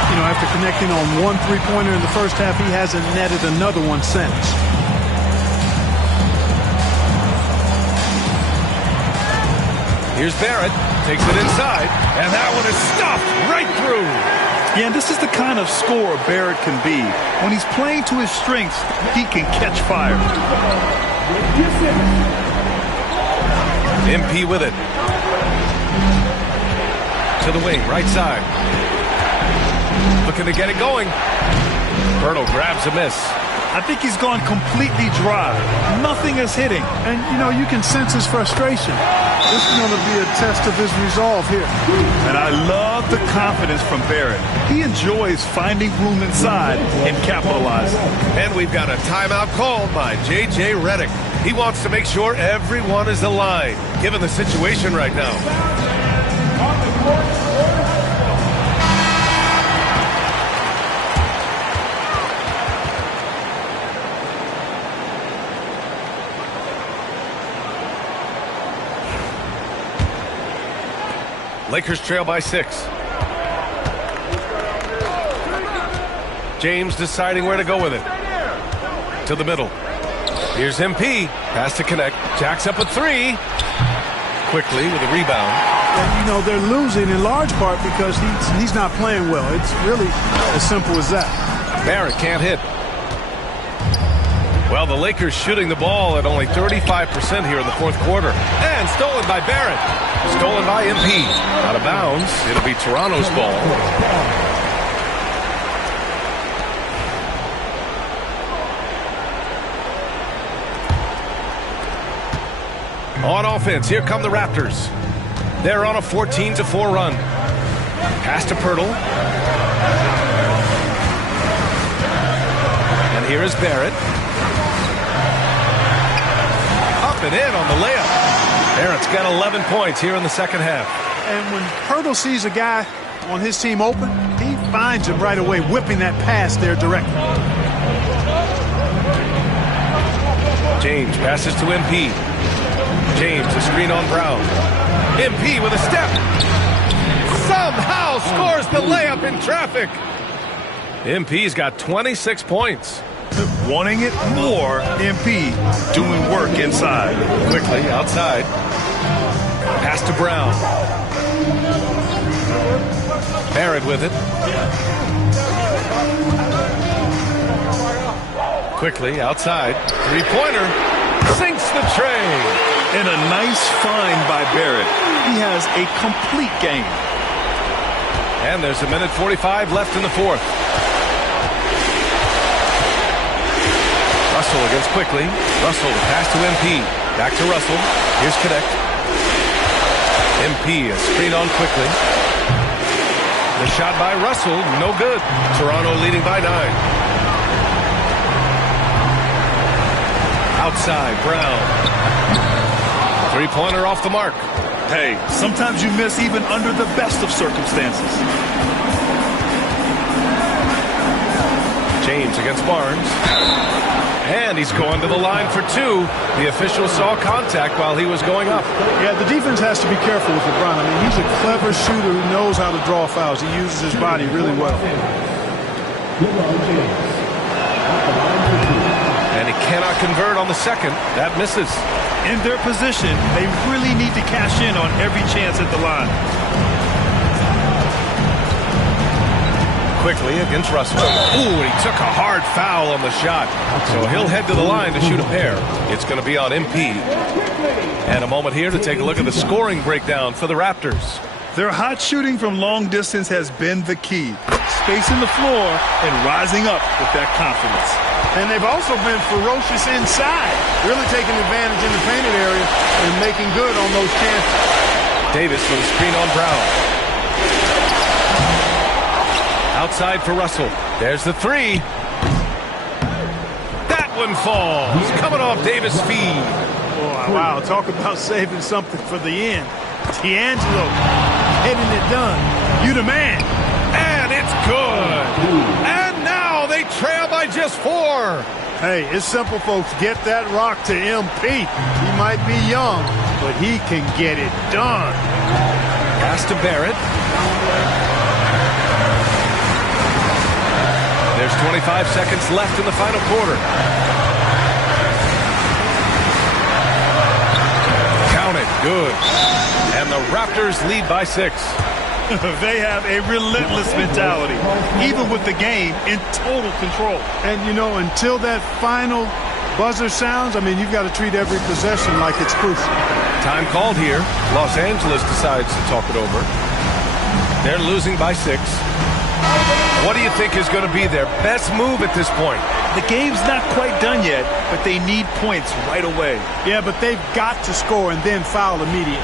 You know, after connecting on 1 3-pointer in the first half, he hasn't netted another one since. Here's Barrett. Takes it inside. And that one is stuffed right through. Yeah, and this is the kind of scorer Barrett can be. When he's playing to his strengths, he can catch fire. MP with it. To the wing, right side. looking to get it going. Poeltl grabs a miss. I think he's gone completely dry. Nothing is hitting. And, you know, you can sense his frustration. This is going to be a test of his resolve here. And I love the confidence from Barrett. He enjoys finding room inside and capitalizing. And we've got a timeout called by J.J. Redick. He wants to make sure everyone is aligned, given the situation right now. Lakers trail by 6. James deciding where to go with it. To the middle. Here's MP. Pass to connect. Jacks up a 3. Quickly with a rebound. And, you know, they're losing in large part because he's not playing well. It's really as simple as that. Barrett can't hit. Well, the Lakers shooting the ball at only 35% here in the fourth quarter. And stolen by Barrett. Stolen by MP. Out of bounds. It'll be Toronto's ball. On offense, here come the Raptors. They're on a 14-4 run. Pass to Poeltl. And here is Barrett. Up and in on the layup. Barrett's got 11 points here in the second half. And when Poeltl sees a guy on his team open, he finds him right away, whipping that pass there directly. James passes to MP. James, a screen on Brown. MP with a step. Somehow scores the layup in traffic. MP's got 26 points. Wanting it more, MP doing work inside. Quickly outside. Pass to Brown. Barrett with it. Quickly outside. Three-pointer. Sinks the tray. And a nice find by Barrett. He has a complete game. And there's a minute 45 left in the fourth. Russell against Quickly. Russell pass to MP. Back to Russell. Here's Connect. MP a screen on Quickly. The shot by Russell, no good. Toronto leading by 9. Outside, Brown. Three-pointer off the mark. Hey, sometimes you miss even under the best of circumstances. James against Barnes. And he's going to the line for 2. The official saw contact while he was going up. Yeah, the defense has to be careful with LeBron. I mean, he's a clever shooter who knows how to draw fouls. He uses his body really well. And he cannot convert on the second. That misses. In their position, they really need to cash in on every chance at the line. Quickly against Russell. Ooh, he took a hard foul on the shot. So he'll head to the line to shoot a pair. It's going to be on MP. And a moment here to take a look at the scoring breakdown for the Raptors. Their hot shooting from long distance has been the key. Spacing the floor and rising up with that confidence. And they've also been ferocious inside, really taking advantage in the painted area and making good on those chances. Davis with a screen on Brown. Outside for Russell. There's the 3. That one falls. Coming off Davis' feed. Oh, wow, talk about saving something for the end. D'Angelo getting it done. You the man. And it's good. And now they trail by just 4. Hey, it's simple, folks. Get that rock to MP. He might be young, but he can get it done. Pass to Barrett. There's 25 seconds left in the final quarter. Count it. Good. And the Raptors lead by 6. They have a relentless mentality, even with the game in total control. And, you know, until that final buzzer sounds, I mean, you've got to treat every possession like it's crucial. Time called here. Los Angeles decides to talk it over. They're losing by 6. What do you think is going to be their best move at this point? The game's not quite done yet, but they need points right away. Yeah, but they've got to score and then foul immediately.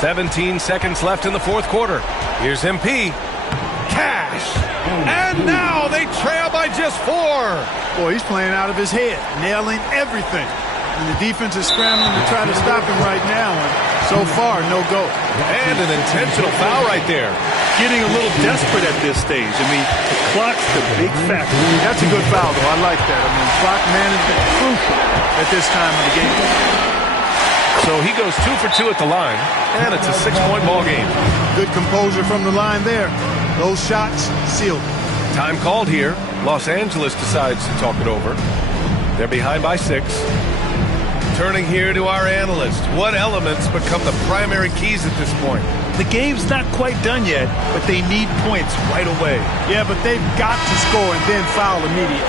"17 seconds left in the fourth quarter. Here's MP. Cash. And now they trail by just 4. Boy, he's playing out of his head, nailing everything. And the defense is scrambling to try to stop him right now. And so far, no go. And an intentional foul right there. Getting a little desperate at this stage. I mean, the clock's the big factor. That's a good foul, though. I like that. I mean, clock management crucial at this time of the game. So he goes 2 for 2 at the line, and it's a 6-point ball game. Good composure from the line there. Those shots sealed. Time called here. Los Angeles decides to talk it over. They're behind by 6. Turning here to our analyst. What elements become the primary keys at this point? The game's not quite done yet, but they need points right away. Yeah, but they've got to score and then foul immediately.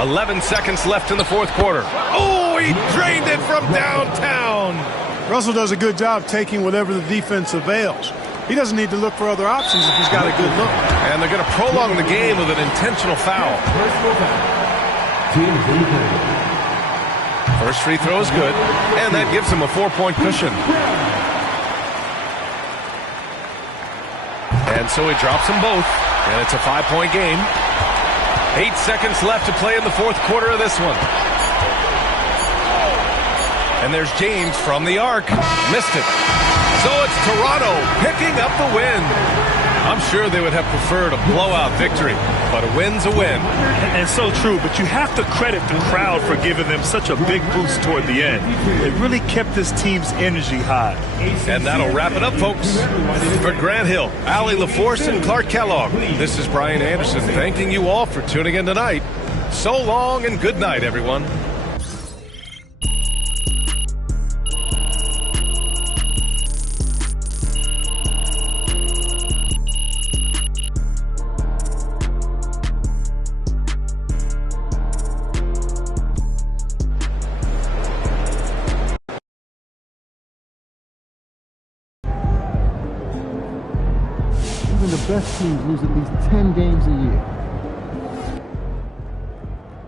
11 seconds left in the fourth quarter. Oh, he drained it from downtown. Russell does a good job taking whatever the defense avails. He doesn't need to look for other options if he's got a good look. And they're going to prolong the game with an intentional foul. First free throw is good, and that gives him a 4-point cushion. And so he drops them both, and it's a 5-point game. 8 seconds left to play in the fourth quarter of this one. And there's James from the arc. Missed it. So it's Toronto picking up the win. I'm sure they would have preferred a blowout victory, but a win's a win. And so true, but you have to credit the crowd for giving them such a big boost toward the end. It really kept this team's energy high. And that'll wrap it up, folks. For Grant Hill, Allie LaForce, and Clark Kellogg, this is Brian Anderson thanking you all for tuning in tonight. So long and good night, everyone. The best teams lose at least 10 games a year.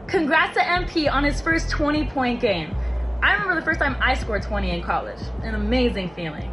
Congrats to MP on his first 20-point game. I remember the first time I scored 20 in college. An amazing feeling.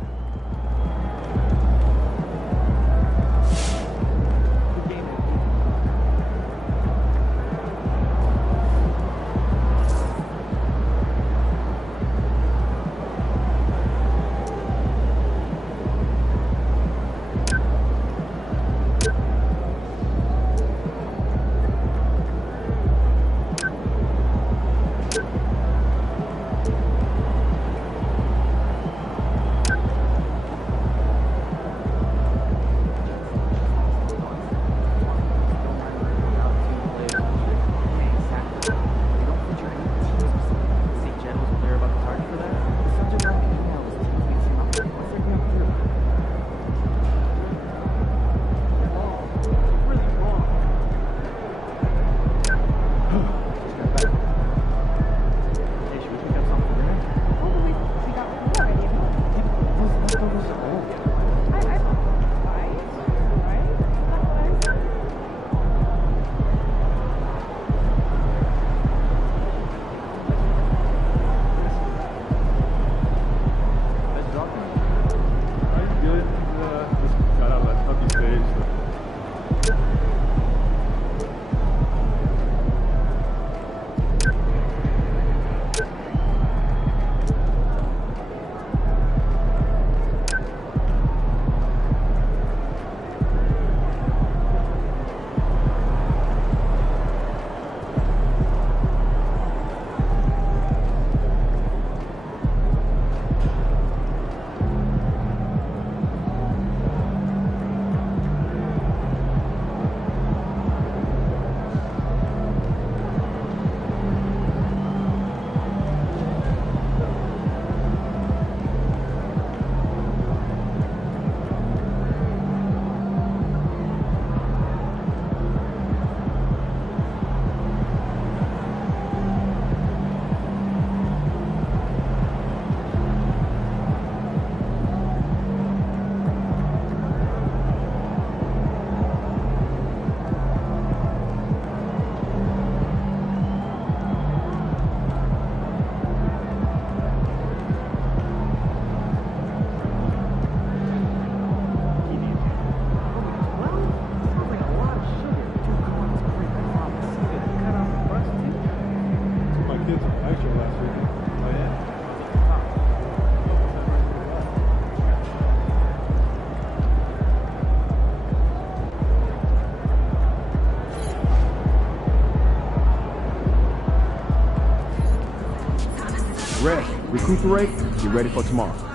recuperate, get ready for tomorrow.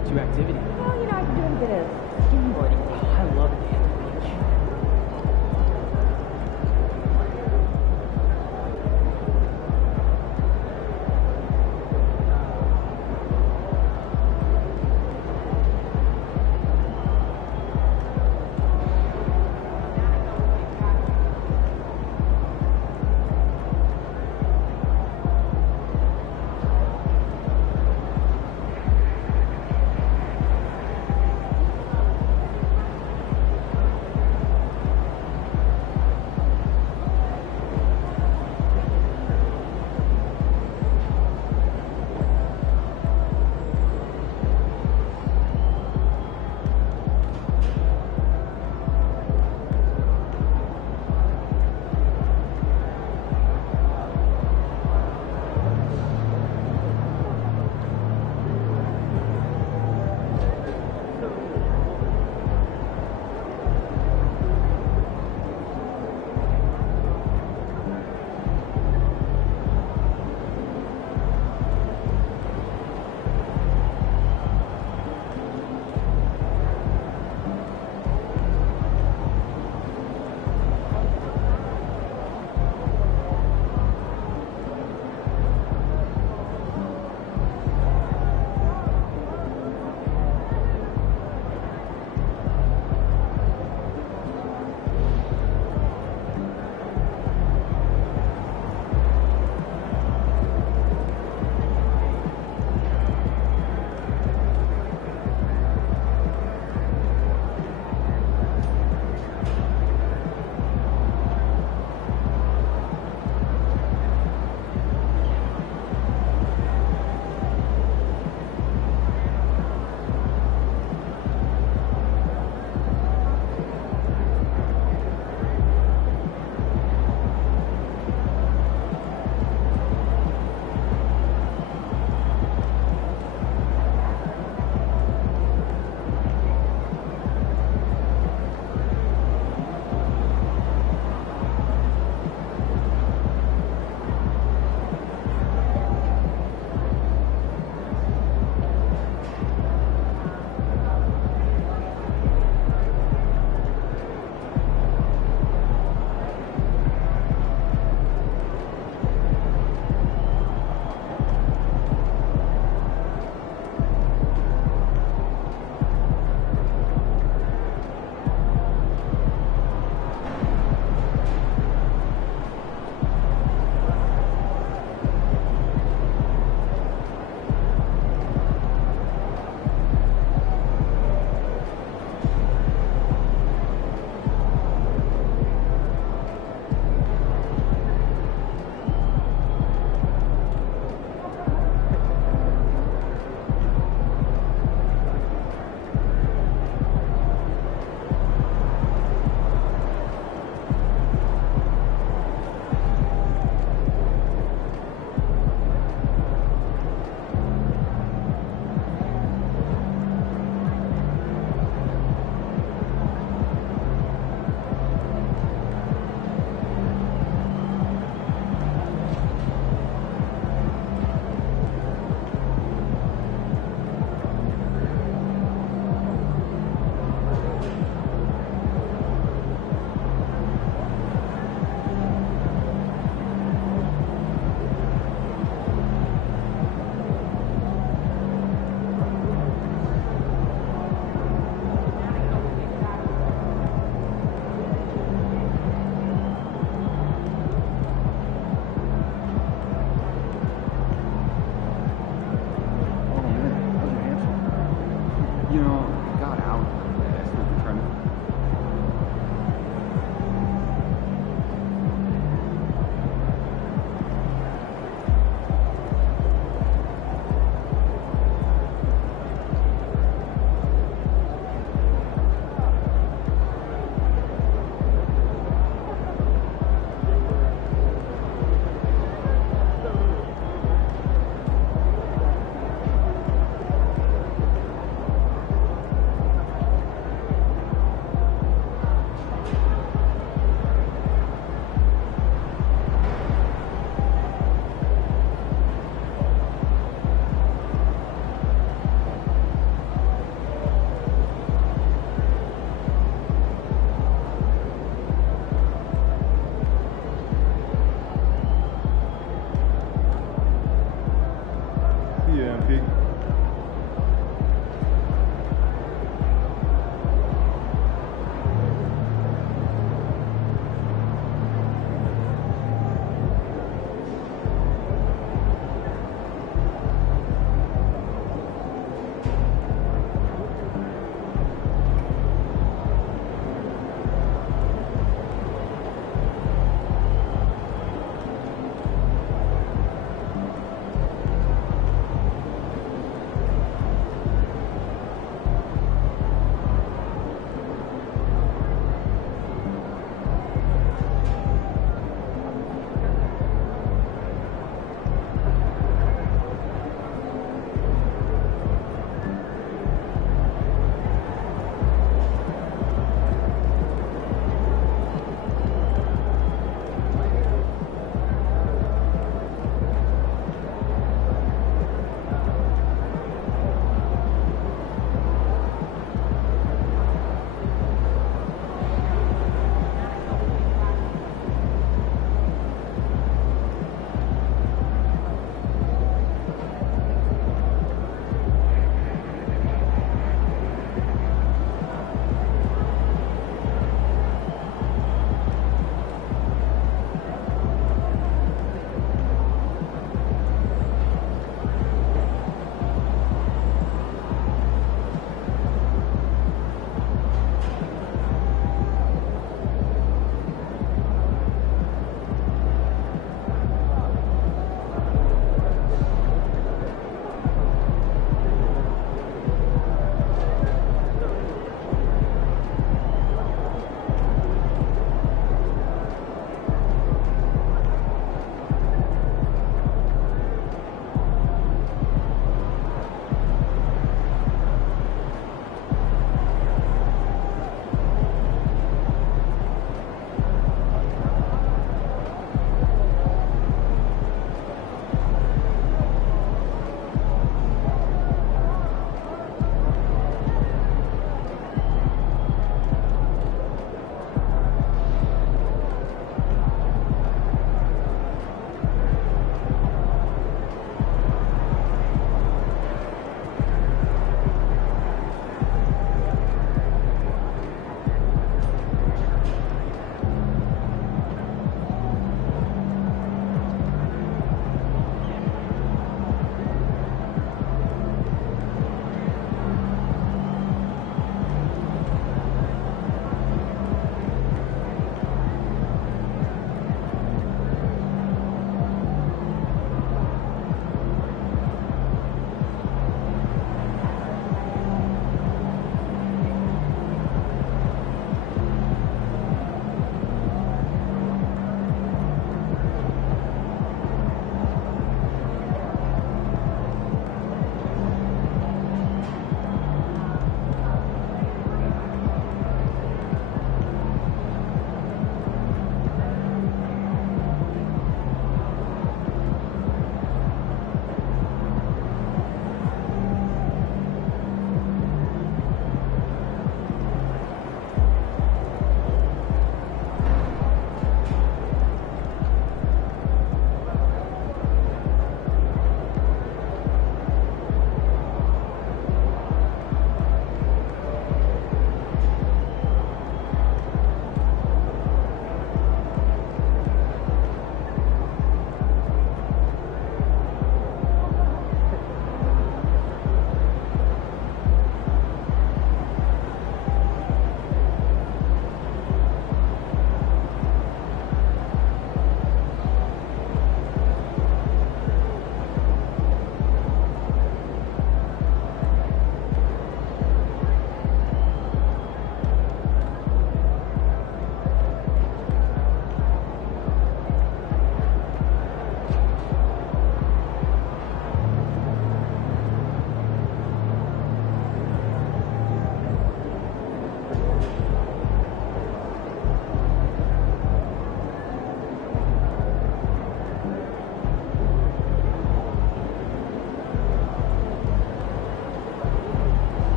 go-to activity? Well, you know, I've been doing a bit of skimboarding. Oh, I love it at the beach.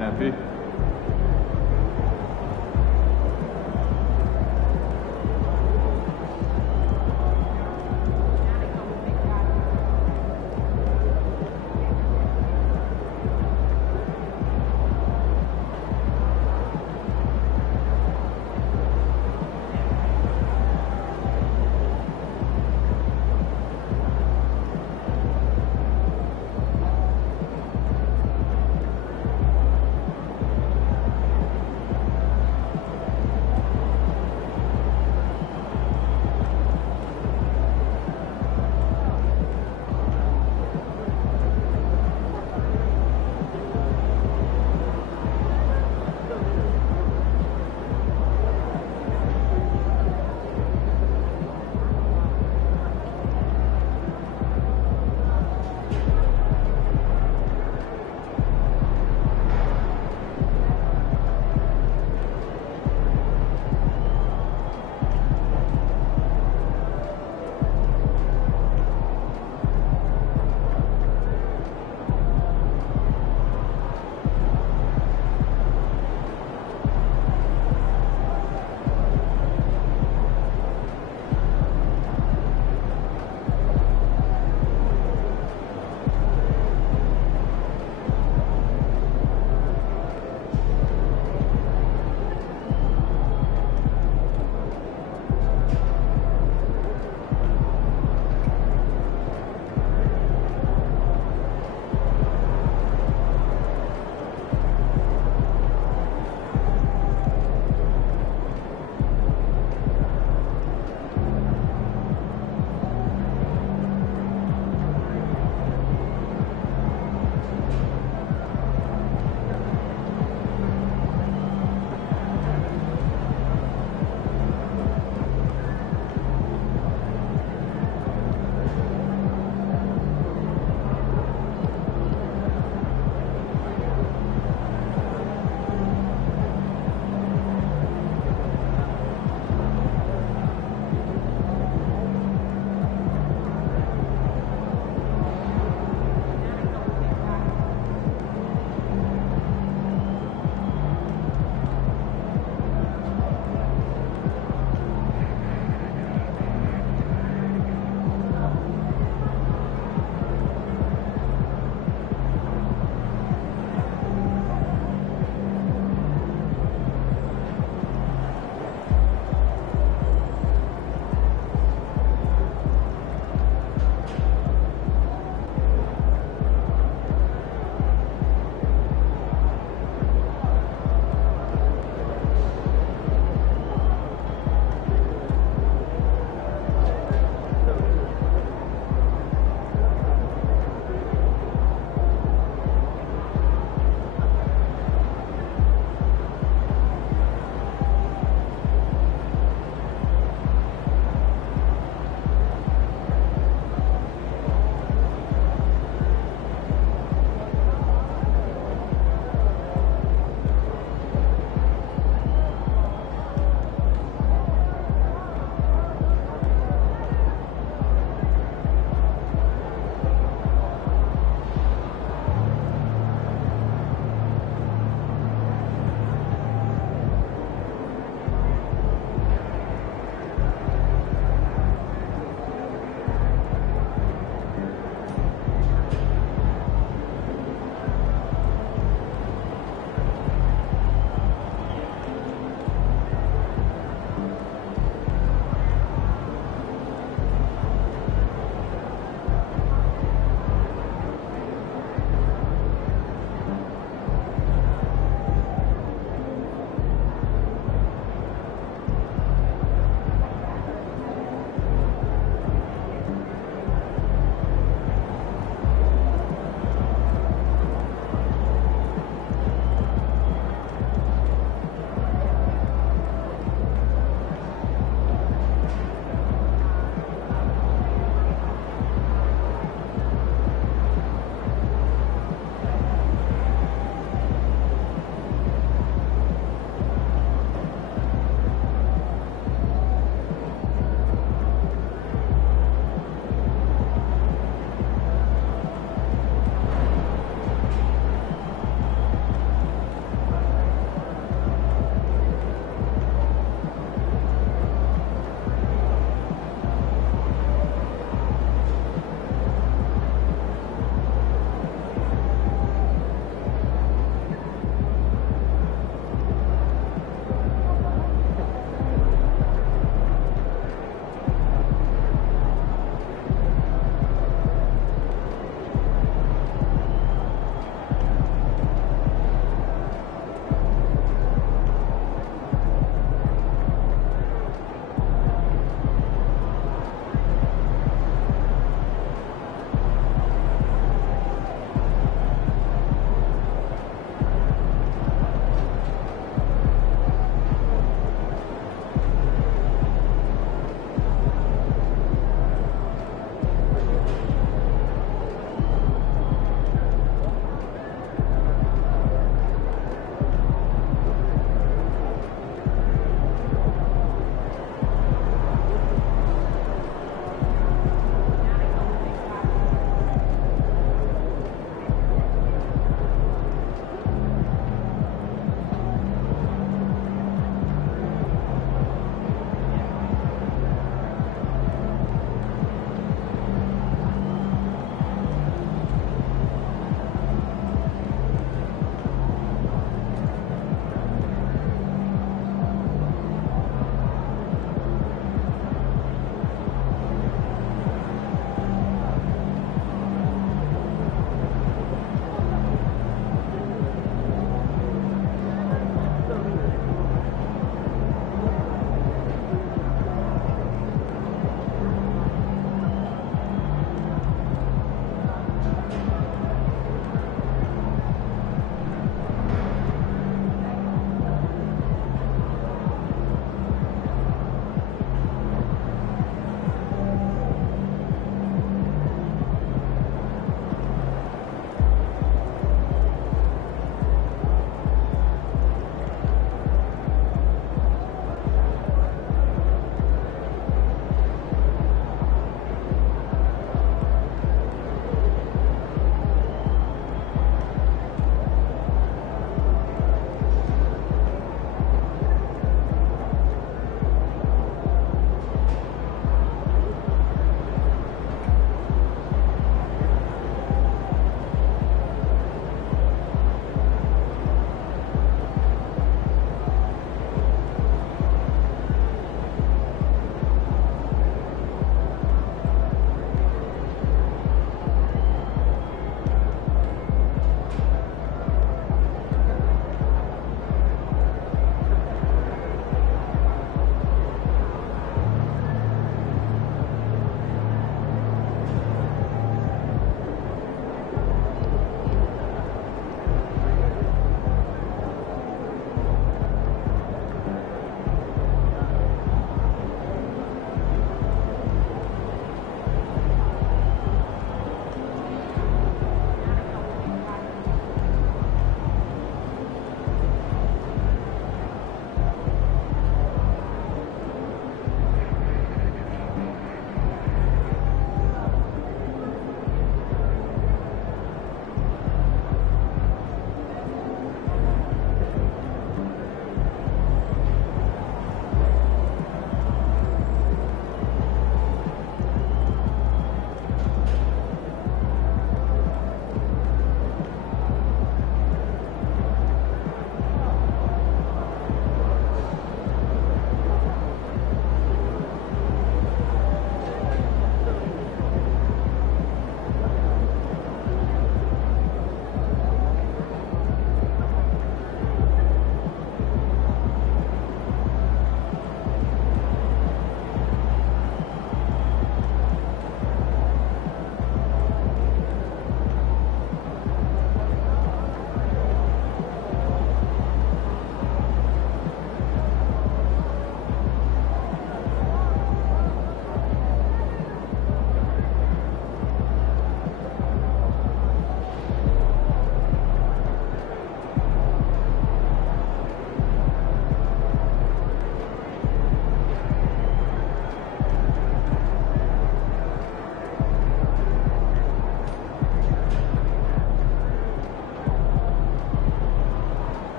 night, MP.